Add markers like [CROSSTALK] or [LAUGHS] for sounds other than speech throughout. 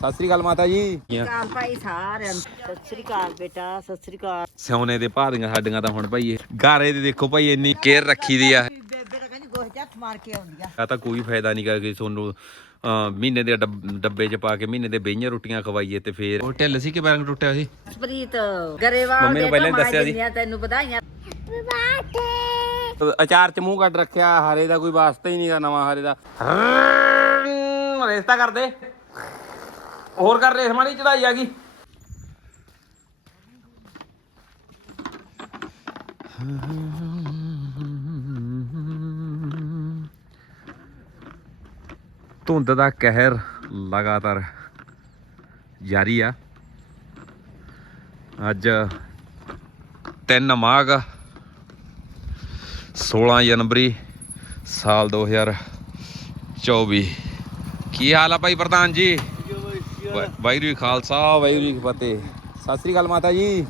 ਸਤਿ ਸ੍ਰੀ ਅਕਾਲ ਮਾਤਾ ਜੀ। ਕਾਲ ਭਾਈ ਸਾਰਿਆਂ ਨੂੰ। ਸਤਿ ਸ੍ਰੀ ਅਕਾਲ ਬੇਟਾ ਸਤਿ ਸ੍ਰੀ ਅਕਾਲ। ਸਿਉਨੇ ਦੇ ਭਾਰੀਆਂ ਸਾਡੀਆਂ ਤਾਂ ਹੁਣ ਭਾਈ ਇਹ ਗਾਰੇ ਦੇ ਦੇਖੋ ਭਾਈ ਇੰਨੀ ਕੇਅਰ ਰੱਖੀ ਦੀ ਆ। ਬੇਬੇ ਤਾਂ ਕਹਿੰਦੀ ਗੋਹ ਚ ਹੱਥ ਮਾਰ ਕੇ ਆਉਂਦੀ ਆ। ਆ ਤਾਂ ਕੋਈ ਫਾਇਦਾ ਨਹੀਂ ਕਰਕੇ ਤੁਹਾਨੂੰ ਅਹ, ਮਹੀਨੇ ਦੇ ਡੱਬ- ਡੱਬੇ 'ਚ ਪਾ ਕੇ ਮਹੀਨੇ ਦੇ ਬਈਆਂ ਰੋਟੀਆਂ ਖਵਾਈਏ ਤੇ ਫੇਰ। ਉਹ ਢਿੱਲ ਸੀ ਕਿ ਬੈਰੰਗ ਟੁੱਟਿਆ ਸੀ? ਪ੍ਰੀਤ ਗਰੇਵਾਲ ਮੰਮੀ ਨੂੰ ਦੇ ਪਹਿਲਾਂ ਹੀ ਦੱਸਿਆ ਸੀ। ਤੈਨੂੰ ਵਧਾਈਆਂ। ਅਚਾਰ 'ਚ ਮੂੰਹ ਕੱਢ ਰੱਖਿਆ ਹਰੇ ਦਾ ਕੋਈ ਵਾਸਤਾ ਹੀ ਨਹੀਂਗਾ ਨਵਾਂ ਹਰੇ ਦਾ। ਰੇਸਤਾ ਕਰ ਦੇ ਹੋਰ ਕਰ, ਰੇਸ ਮਾੜੀ ਚੜਾਈ ਆ ਗਈ। ਧੁੰਦ ਦਾ ਕਹਿਰ ਲਗਾਤਾਰ ਜਾਰੀ ਆ। ਅੱਜ 3 ਮਾਘ 16 ਜਨਵਰੀ ਸਾਲ 2024 ਕੀ ਹਾਲ ਆ ਭਾਈ ਪ੍ਰਧਾਨ ਜੀ? ਵਾਹਿਗੁਰੂ ਜੀ ਖਾਲਸਾ ਵਾਹਿਗੁਰੂ ਜੀ ਕੀ ਫਤਿਹ। ਸਤਿ ਸ੍ਰੀ ਅਕਾਲ ਮਾਤਾ ਜੀ।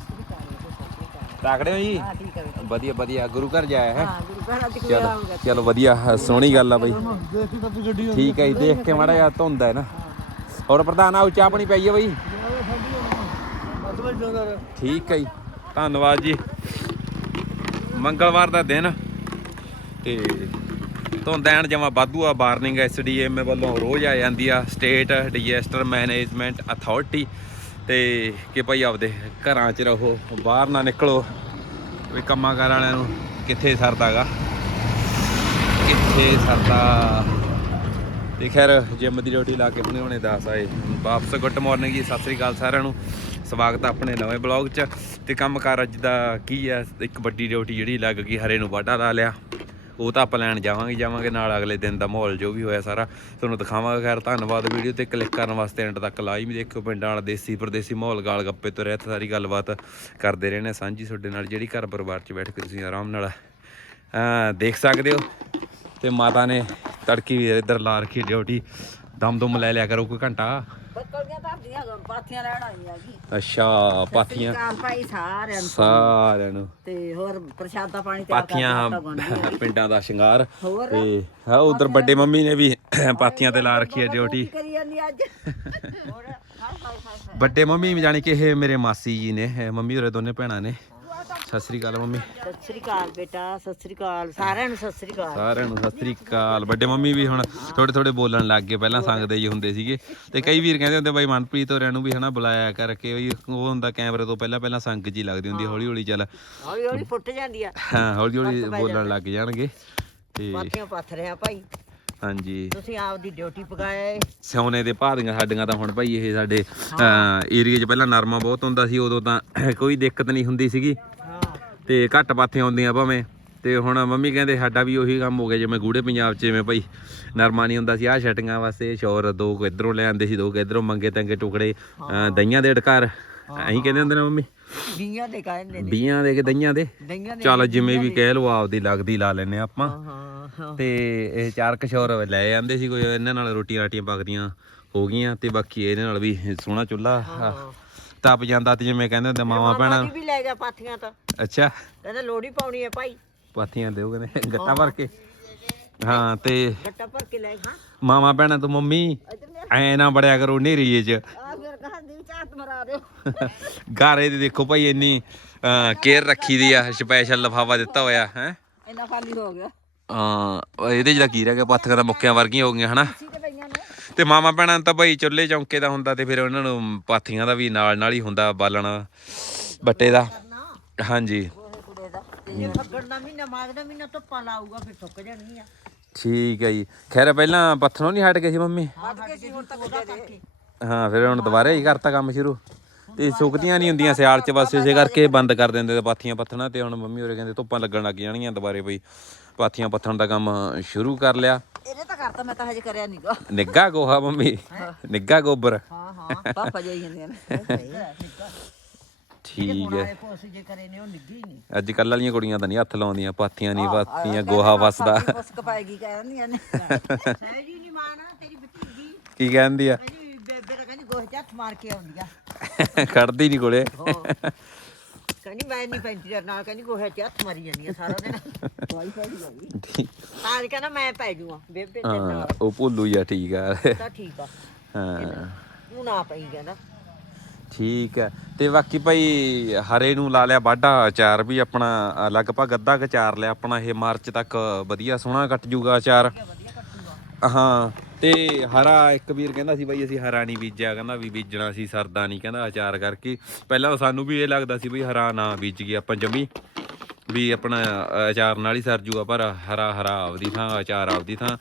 ਤਾਕੜੇ ਹੋ ਜੀ ਹਾਂ ਹੈ ਵਧੀਆ ਵਧੀਆ। ਗੁਰੂ ਘਰ ਜਾਇਆ ਹੈ? ਹਾਂ ਚਲੋ ਵਧੀਆ। ਸੋਹਣੀ ਗੱਲ ਆ ਬਈ। ਠੀਕ ਹੈ। ਦੇਖ ਕੇ ਮਾੜਾ ਜਿਹਾ ਧੁੰਦ ਹੈ ਨਾ ਹੋਰ ਪ੍ਰਧਾਨ ਆਓ ਚਾਹ ਪਾਣੀ ਪਈਏ ਬਈ। ਠੀਕ ਹੈ ਜੀ। ਧੰਨਵਾਦ ਜੀ। ਮੰਗਲਵਾਰ ਦਾ ਦਿਨ। ਤੇ ਧੁੰਦ ਐਨ ਜਮਾ ਵਾਧੂ ਆ ਵਾਰਨਿੰਗ ਐਸਡੀਐਮ ਵੱਲੋਂ ਰੋਜ਼ ਆ ਜਾਂਦੀ ਆ ਸਟੇਟ ਡਿਜ਼ਾਸਟਰ ਮੈਨੇਜਮੈਂਟ ਅਥਾਰਟੀ ਤੇ ਕਿ ਭਾਈ ਆਪਦੇ ਘਰਾਂ 'ਚ ਰਹੋ, ਬਾਹਰ ਨਾ ਨਿਕਲੋ, ਵੀ ਕੰਮਾਂ ਕਾਰ ਵਾਲਿਆਂ ਨੂੰ ਕਿੱਥੇ ਸਰਦਾਗਾ ਕਿੱਥੇ ਸਰਦਾ? ਤੇ ਖੈਰ ਜਿਮ ਦੀ ਡਿਊਟੀ ਲਾ ਕੇ ਹੁਣੇ ਹੁਣੇ ਦੱਸ ਆਏ। ਵਾਪਸ ਗੁੱਡ ਮਾਰਨਿੰਗ ਜੀ, ਸਤਿ ਸ੍ਰੀ ਅਕਾਲ ਸਾਰਿਆਂ ਨੂੰ। ਸਵਾਗਤ ਆ ਆਪਣੇ ਨਵੇਂ ਬਲੌਗ 'ਚ। ਤੇ ਕੰਮਕਾਰ ਅੱਜ ਦਾ ਕੀ ਹੈ ਇੱਕ ਵੱਡੀ ਡਿਊਟੀ ਜਿਹੜੀ ਲੱਗ ਗਈ, ਹਰੇ ਨੂੰ ਵਾਢਾ ਲਾ ਲਿਆ। ਉਹ ਤਾਂ ਆਪਾਂ ਲੈਣ ਜਾਵਾਂਗੇ ਜਾਵਾਂਗੇ ਨਾਲ ਅਗਲੇ ਦਿਨ ਦਾ ਮਾਹੌਲ ਜੋ ਵੀ ਹੋਇਆ ਸਾਰਾ। ਤੁਹਾਨੂੰ ਦਿਖਾਵਾਂਗੇ ਖੈਰ, ਧੰਨਵਾਦ ਵੀਡੀਓ ਤੇ ਕਲਿੱਕ ਕਰਨ ਵਾਸਤੇ ਐਂਡ ਤੱਕ ਲਾਈ ਵੀ ਦੇਖਿਓ ਪਿੰਡਾਂ ਵਾਲਾ, ਦੇਸੀ ਪਰਦੇਸੀ ਮਾਹੌਲ, ਗਾਲ ਗੱਪੇ ਤੋਂ ਰਹਿਤ ਸਾਰੀ ਗੱਲਬਾਤ ਕਰਦੇ ਰਹਿੰਦੇ ਨੇ ਸਾਂਝੀ ਤੁਹਾਡੇ ਨਾਲ, ਜਿਹੜੀ ਘਰ ਪਰਿਵਾਰ 'ਚ ਬੈਠ ਕੇ ਤੁਸੀਂ ਆਰਾਮ ਨਾਲ ਦੇਖ ਸਕਦੇ ਹੋ। ਤੇ ਮਾਤਾ ਨੇ ਤੜਕੀ ਵੀ ਇੱਧਰ ਲਾ ਰੱਖੀ ਡਿਊਟੀ ਦਮ ਦੁਮ ਲੈ ਲਿਆ ਕਰੋ ਕੋਈ ਘੰਟਾ। ਧਰਦੀਆਂ ਪਾਥੀਆਂ ਲੈਣ ਆਈ ਹੈਗੀ। ਅੱਛਾ ਪਾਥੀਆਂ। ਕਾਲ ਭਾਈ ਸਾਰਿਆਂ ਨੂੰ। ਸਾਰਿਆਂ ਨੂੰ। ਤੇ ਹੋਰ ਪ੍ਰਸ਼ਾਦਾ ਪਾਣੀ ਤਿਆਰ ਕਰਕੇ ਆਟਾ ਪਾਥੀਆਂ ਗੁੰਨਦੀ ਆ ਪਿੰਡਾਂ ਦਾ ਸ਼ਿੰਗਾਰ। ਤੇ ਹਾਂ ਉਧਰ ਵੱਡੇ ਮੰਮੀ ਨੇ ਵੀ ਪਾਥੀਆਂ ਤੇ ਲਾ ਰੱਖੀ ਹੈ ਡਿਊਟੀ। ਕੀ ਕਰੀ ਜਾਂਦੀ ਅੱਜ? [LAUGHS] ਵੱਡੇ ਮੰਮੀ ਜਾਣੀ ਕਿ ਇਹ ਮੇਰੇ ਮਾਸੀ ਜੀ ਨੇ ਮੰਮੀ ਹੋਰੇ ਦੋਨੇ ਭੈਣਾਂ ਨੇ। ਸਤਿ ਸ੍ਰੀ ਅਕਾਲ ਮੰਮੀ। ਸਤਿ ਸ੍ਰੀ ਅਕਾਲ ਬੇਟਾ ਸਤਿ ਸ੍ਰੀ ਅਕਾਲ ਸਾਰਿਆਂ ਨੂੰ ਸਤਿ ਸ੍ਰੀ ਅਕਾਲ ਸਾਰਿਆਂ ਨੂੰ ਸਤਿ ਸ੍ਰੀ ਅਕਾਲ ਵੱਡੇ ਮੰਮੀ ਵੀ ਹੁਣ ਥੋੜੇ ਥੋੜੇ ਬੋਲਣ ਲੱਗ ਗਏ ਪਹਿਲਾਂ ਸੰਗਦੇ ਜੀ ਹੁੰਦੇ ਸੀਗੇ। ਤੇ ਕਈ ਵੀਰ ਕਹਿੰਦੇ ਹੁੰਦੇ ਬਾਈ ਮਨਪ੍ਰੀਤ ਹੋਰਿਆਂ ਨੂੰ ਵੀ ਹਨਾ ਬੁਲਾਇਆ ਕਰਕੇ ਵੀ ਉਹ ਹੁੰਦਾ ਕੈਮਰੇ ਤੋਂ ਪਹਿਲਾਂ ਪਹਿਲਾਂ ਸੰਗ ਜੀ ਲੱਗਦੀ ਹੁੰਦੀ ਹੌਲੀ ਹੌਲੀ ਚੱਲ। ਹੌਲੀ ਹੌਲੀ ਫੁੱਟ ਜਾਂਦੀ ਆ। ਹਾਂ ਹੌਲੀ ਹੌਲੀ ਬੋਲਣ ਲੱਗ ਜਾਣਗੇ। ਤੇ ਪਾਥੀਆਂ ਪੱਥ ਰਿਹਾ ਭਾਈ। ਹਾਂਜੀ। ਤੁਸੀਂ ਆਪਦੀ ਡਿਊਟੀ ਪਕਾਏ ਸਿਉਨੇ ਦੇ ਭਾਰੀਆਂ ਸਾਡੀਆਂ ਤਾਂ ਹੁਣ ਭਾਈ ਇਹ ਸਾਡੇ ਏਰੀਆ 'ਚ ਪਹਿਲਾਂ ਨਰਮਾ ਬਹੁਤ ਹੁੰਦਾ ਸੀ ਉਦੋਂ ਤਾਂ ਕੋਈ ਦਿੱਕਤ ਨਹੀਂ ਹੁੰਦੀ ਸੀਗੀ। ਤੇ ਘੱਟ ਪਾਥੀਆਂ ਹੁੰਦੀਆਂ ਭਾਵੇਂ। ਤੇ ਹੁਣ ਮੰਮੀ ਕਹਿੰਦੇ ਸਾਡਾ ਵੀ ਉਹੀ ਕੰਮ ਹੋ ਗਿਆ ਜਿਵੇਂ ਗੂੜੇ ਪੰਜਾਬ 'ਚ ਜਿਵੇਂ ਭਾਈ ਨਰਮਾ ਨਹੀਂ ਹੁੰਦਾ ਸੀ ਆਹ ਛਟੀਆਂ ਵਾਸਤੇ ਸ਼ੌਰ ਦੋ ਕੁ ਇੱਧਰੋਂ ਲੈ ਆਂਦੇ ਸੀ ਦੋ ਕੁ ਇੱਧਰੋਂ ਮੰਗੇ ਤੰਗੇ ਟੁਕੜੇ ਦਹੀਆਂ ਦੇ ਢਕਾਰ ਐਂ ਕਹਿੰਦੇ ਹੁੰਦੇ ਨੇ ਮੰਮੀ। ਬੀਆਂ ਦੇ ਕਹਿੰਦੇ ਨੇ। ਬੀਆਂ ਦੇ ਕਿ ਦਈਆਂ ਦੇ? ਚੱਲ ਜਿਵੇਂ ਵੀ ਕਹਿ ਲਓ ਆਪਦੀ ਲੱਗਦੀ ਲਾ ਲੈਨੇ ਆਪਾਂ। ਤੇ ਇਹ ਚਾਰ ਕਸ਼ੌਰ ਲੈ ਜਾਂਦੇ ਸੀ ਕੋਈ ਇਹਨਾਂ ਨਾਲ ਰੋਟੀਆਂ ਰਾਟੀਆਂ ਪੱਕਦੀਆਂ ਹੋ ਗਈਆਂ ਤੇ ਬਾਕੀ ਇਹਦੇ ਨਾਲ ਵੀ ਸੋਹਣਾ ਚੁੱਲ੍ਹਾ ਤਪ ਜਾਂਦਾ ਤੇ ਜਿਵੇਂ ਕਹਿੰਦੇ ਹੁੰਦੇ ਮਾਵਾ ਭੈਣਾਂ ਵੀ ਲੈ ਗਿਆ ਪਾਥੀਆਂ ਤਾਂ। ਅੱਛਾ। ਕਹਿੰਦਾ ਲੋੜੀ ਪਾਉਣੀ ਹੈ ਭਾਈ। ਪਾਥੀਆਂ ਦਿਓ ਕਹਿੰਦੇ ਗੱਟਾ ਭਰ ਕੇ। ਹਾਂ ਤੇ ਗੱਟਾ ਭਰ ਕੇ ਲੈ ਹਾਂ। ਮਾਵਾ ਭੈਣਾਂ ਤੋਂ ਮੰਮੀ ਐ ਨਾ ਬੜਿਆ ਕਰੋ ਨੇਰੀਏ 'ਚ। ਆ ਫਿਰ ਮਰਾ ਦਿਓ। ਦੇ ਦੇਖੋ ਭਾਈ ਇੰਨੀ ਕੇਅਰ ਰੱਖੀ ਦੀ ਆ ਸਪੈਸ਼ਲ ਲਫਾਫਾ ਦਿੱਤਾ ਹੋਇਆ ਹੈ। ਇੰਨਾ ਖਾਲੀ ਹੋ ਗਿਆ। ਹਾਂ ਇਹਦੇ ਜਿਹੜਾ ਕੀ ਰਹਿ ਗਿਆ ਪੱਥਰਾਂ ਦਾ ਮੁੱਕਿਆਂ ਵਰਗੀਆਂ ਹੋ ਗਈਆਂ ਹਨਾ। ਤੇ ਮਾਮਾ ਭੈਣਾਂ ਤਾਂ ਭਾਈ ਚੁੱਲ੍ਹੇ ਚੌਂਕੇ ਦਾ ਹੁੰਦਾ ਤੇ ਫਿਰ ਉਹਨਾਂ ਨੂੰ ਪਾਥੀਆਂ ਦਾ ਵੀ ਨਾਲ ਨਾਲ ਹੀ ਹੁੰਦਾ ਬਾਲਣ ਬੱਟੇ ਦਾ। ਹਾਂਜੀ। ਉਹ ਕੁੜੇ ਦਾ ਤੇ ਜੇ ਫੱਗਣ ਦਾ ਮਹੀਨਾ ਮਾਘ ਦਾ ਮਹੀਨਾ ਧੁੱਪਾਂ ਲਾਊਗਾ ਫਿਰ ਸੁੱਕ ਜਾਣਗੀਆਂ ਠੀਕ ਹੈ ਜੀ। ਖੈਰ ਪਹਿਲਾਂ ਪੱਥਰੋਂ ਨਹੀਂ ਹਟ ਗਏ ਸੀ ਮੰਮੀ? ਹਟ ਕੇ ਸੀ ਹੁਣ ਤੱਕ ਉਹਦਾ ਕਰਕੇ ਹਾਂ ਫਿਰ ਹੁਣ ਦੁਬਾਰਾ ਹੀ ਕਰਤਾ ਕੰਮ ਸ਼ੁਰੂ। ਤੇ ਸੁੱਕਦੀਆਂ ਨਹੀਂ ਹੁੰਦੀਆਂ ਸਿਆਲ ਚ ਬਸ ਇਸੇ ਕਰਕੇ ਬੰਦ ਕਰ ਦਿੰਦੇ ਤੇ ਪਾਥੀਆਂ ਪੱਥਣਾ ਤੇ ਹੁਣ ਮੰਮੀ ਹੋਰੇ ਕਹਿੰਦੇ ਧੁੱਪਾਂ ਲੱਗਣ ਲੱਗ ਜਾਣਗੀਆਂ ਦੁਬਾਰੇ ਬਈ ਪਾਥੀਆਂ ਪੱਥਣ ਦਾ ਕੰਮ ਸ਼ੁਰੂ ਕਰ ਲਿਆ। ਇਹਨੇ ਤਾਂ ਕਰਤਾ ਮੈਂ ਤਾਂ ਹਜੇ ਕਰਿਆ ਨਹੀਂਗਾ ਨਿੱਗਾ ਗੋਹਾ ਮੰਮੀ। ਨਿੱਗਾ ਗੋਬਰ। ਹਾਂ ਹਾਂ ਪਾਪਾ ਜਾਈ ਜਾਂਦੇ ਨੇ। [LAUGHS] ਠੀਕ ਹੈ। ਕੋਸ ਜੇ ਕਰੇ ਨੇ ਉਹ ਨਿੱਗੀ ਹੀ ਨਹੀਂ। ਅੱਜ ਕੱਲ੍ਹ ਵਾਲੀਆਂ ਕੁੜੀਆਂ ਤਾਂ ਨਹੀਂ ਹੱਥ ਲਾਉਂਦੀਆਂ ਪਾਥੀਆਂ ਨਹੀਂ ਪਾਥੀਆਂ ਗੋਹਾ ਵਸਦਾ। ਪੁਸਕ ਪਾਏਗੀ ਕਹਿੰਦੀਆਂ ਨੇ। [LAUGHS] ਸਹਿਜੀ ਨਹੀਂ ਮਾਣਾ ਤੇਰੀ ਭਤੀਜੀ ਕੀ ਕਹਿੰਦੀ ਆ? ਬੇਬੇ ਤਾਂ ਕਹਿੰਦੀ ਗੋਹ ਚ ਹੱਥ ਮਾਰ ਕੇ ਆਉਂਦੀ ਆ। [LAUGHS] ਖੜਦੀ ਨਹੀਂ ਕੋਲੇ। ਕਹਿੰਦੀ ਮੈਂ ਨਹੀਂ ਪੈਂਦੀ ਨਾਲ ਕਹਿੰਦੀ ਗੋਹੇ ਚ ਹੱਥ ਮਾਰੀ ਜਾਂਦੀ ਆ ਸਾਰਾ ਦਿਨ। ਵਾਈਫਾਈ ਗਈ ਅੱਜ ਕਹਿੰਦਾ ਮੈਂ ਪੈ ਜੂਆ ਬੇਬੇ ਤੇ ਨਾਲ। ਉਹ ਭੁੱਲੂ ਆ ਠੀਕ ਆ। ਤਾਂ ਠੀਕ ਆ। ਹਾਂ। ਤੂੰ ਨਾ ਪਈ ਕਹਿੰਦਾ। ਠੀਕ ਹੈ। ਤੇ ਬਾਕੀ ਭਾਈ ਹਰੇ ਨੂੰ ਲਾ ਲਿਆ ਵਾਢਾ ਅਚਾਰ ਵੀ ਆਪਣਾ ਲਗਭਗ ਅੱਧਾ ਕੁ ਅਚਾਰ ਲਿਆ ਆਪਣਾ ਇਹ ਮਾਰਚ ਤੱਕ ਵਧੀਆ ਸੋਹਣਾ ਕੱਟ ਜੂਗਾ ਅਚਾਰ। ਹਾਂ ਤੇ ਹਰਾ ਇੱਕ ਵੀਰ ਕਹਿੰਦਾ ਸੀ ਬਾਈ ਅਸੀਂ ਹਰਾ ਨਹੀਂ ਬੀਜਿਆ ਕਹਿੰਦਾ ਵੀ ਬੀਜਣਾ ਸੀ ਸਰਦਾ ਨਹੀਂ ਕਹਿੰਦਾ ਅਚਾਰ ਕਰਕੇ। ਪਹਿਲਾਂ ਸਾਨੂੰ ਵੀ ਇਹ ਲੱਗਦਾ ਸੀ ਵੀ ਹਰਾ ਨਾ ਬੀਜ ਗਏ ਆਪਾਂ ਜਮੀ ਵੀ ਆਪਣਾ ਅਚਾਰ ਨਾਲ ਹੀ ਸਰ ਜੂਗਾ ਪਰ ਹਰਾ ਹਰਾ ਆਪਦੀ ਥਾਂ ਅਚਾਰ ਆਪਦੀ ਥਾਂ।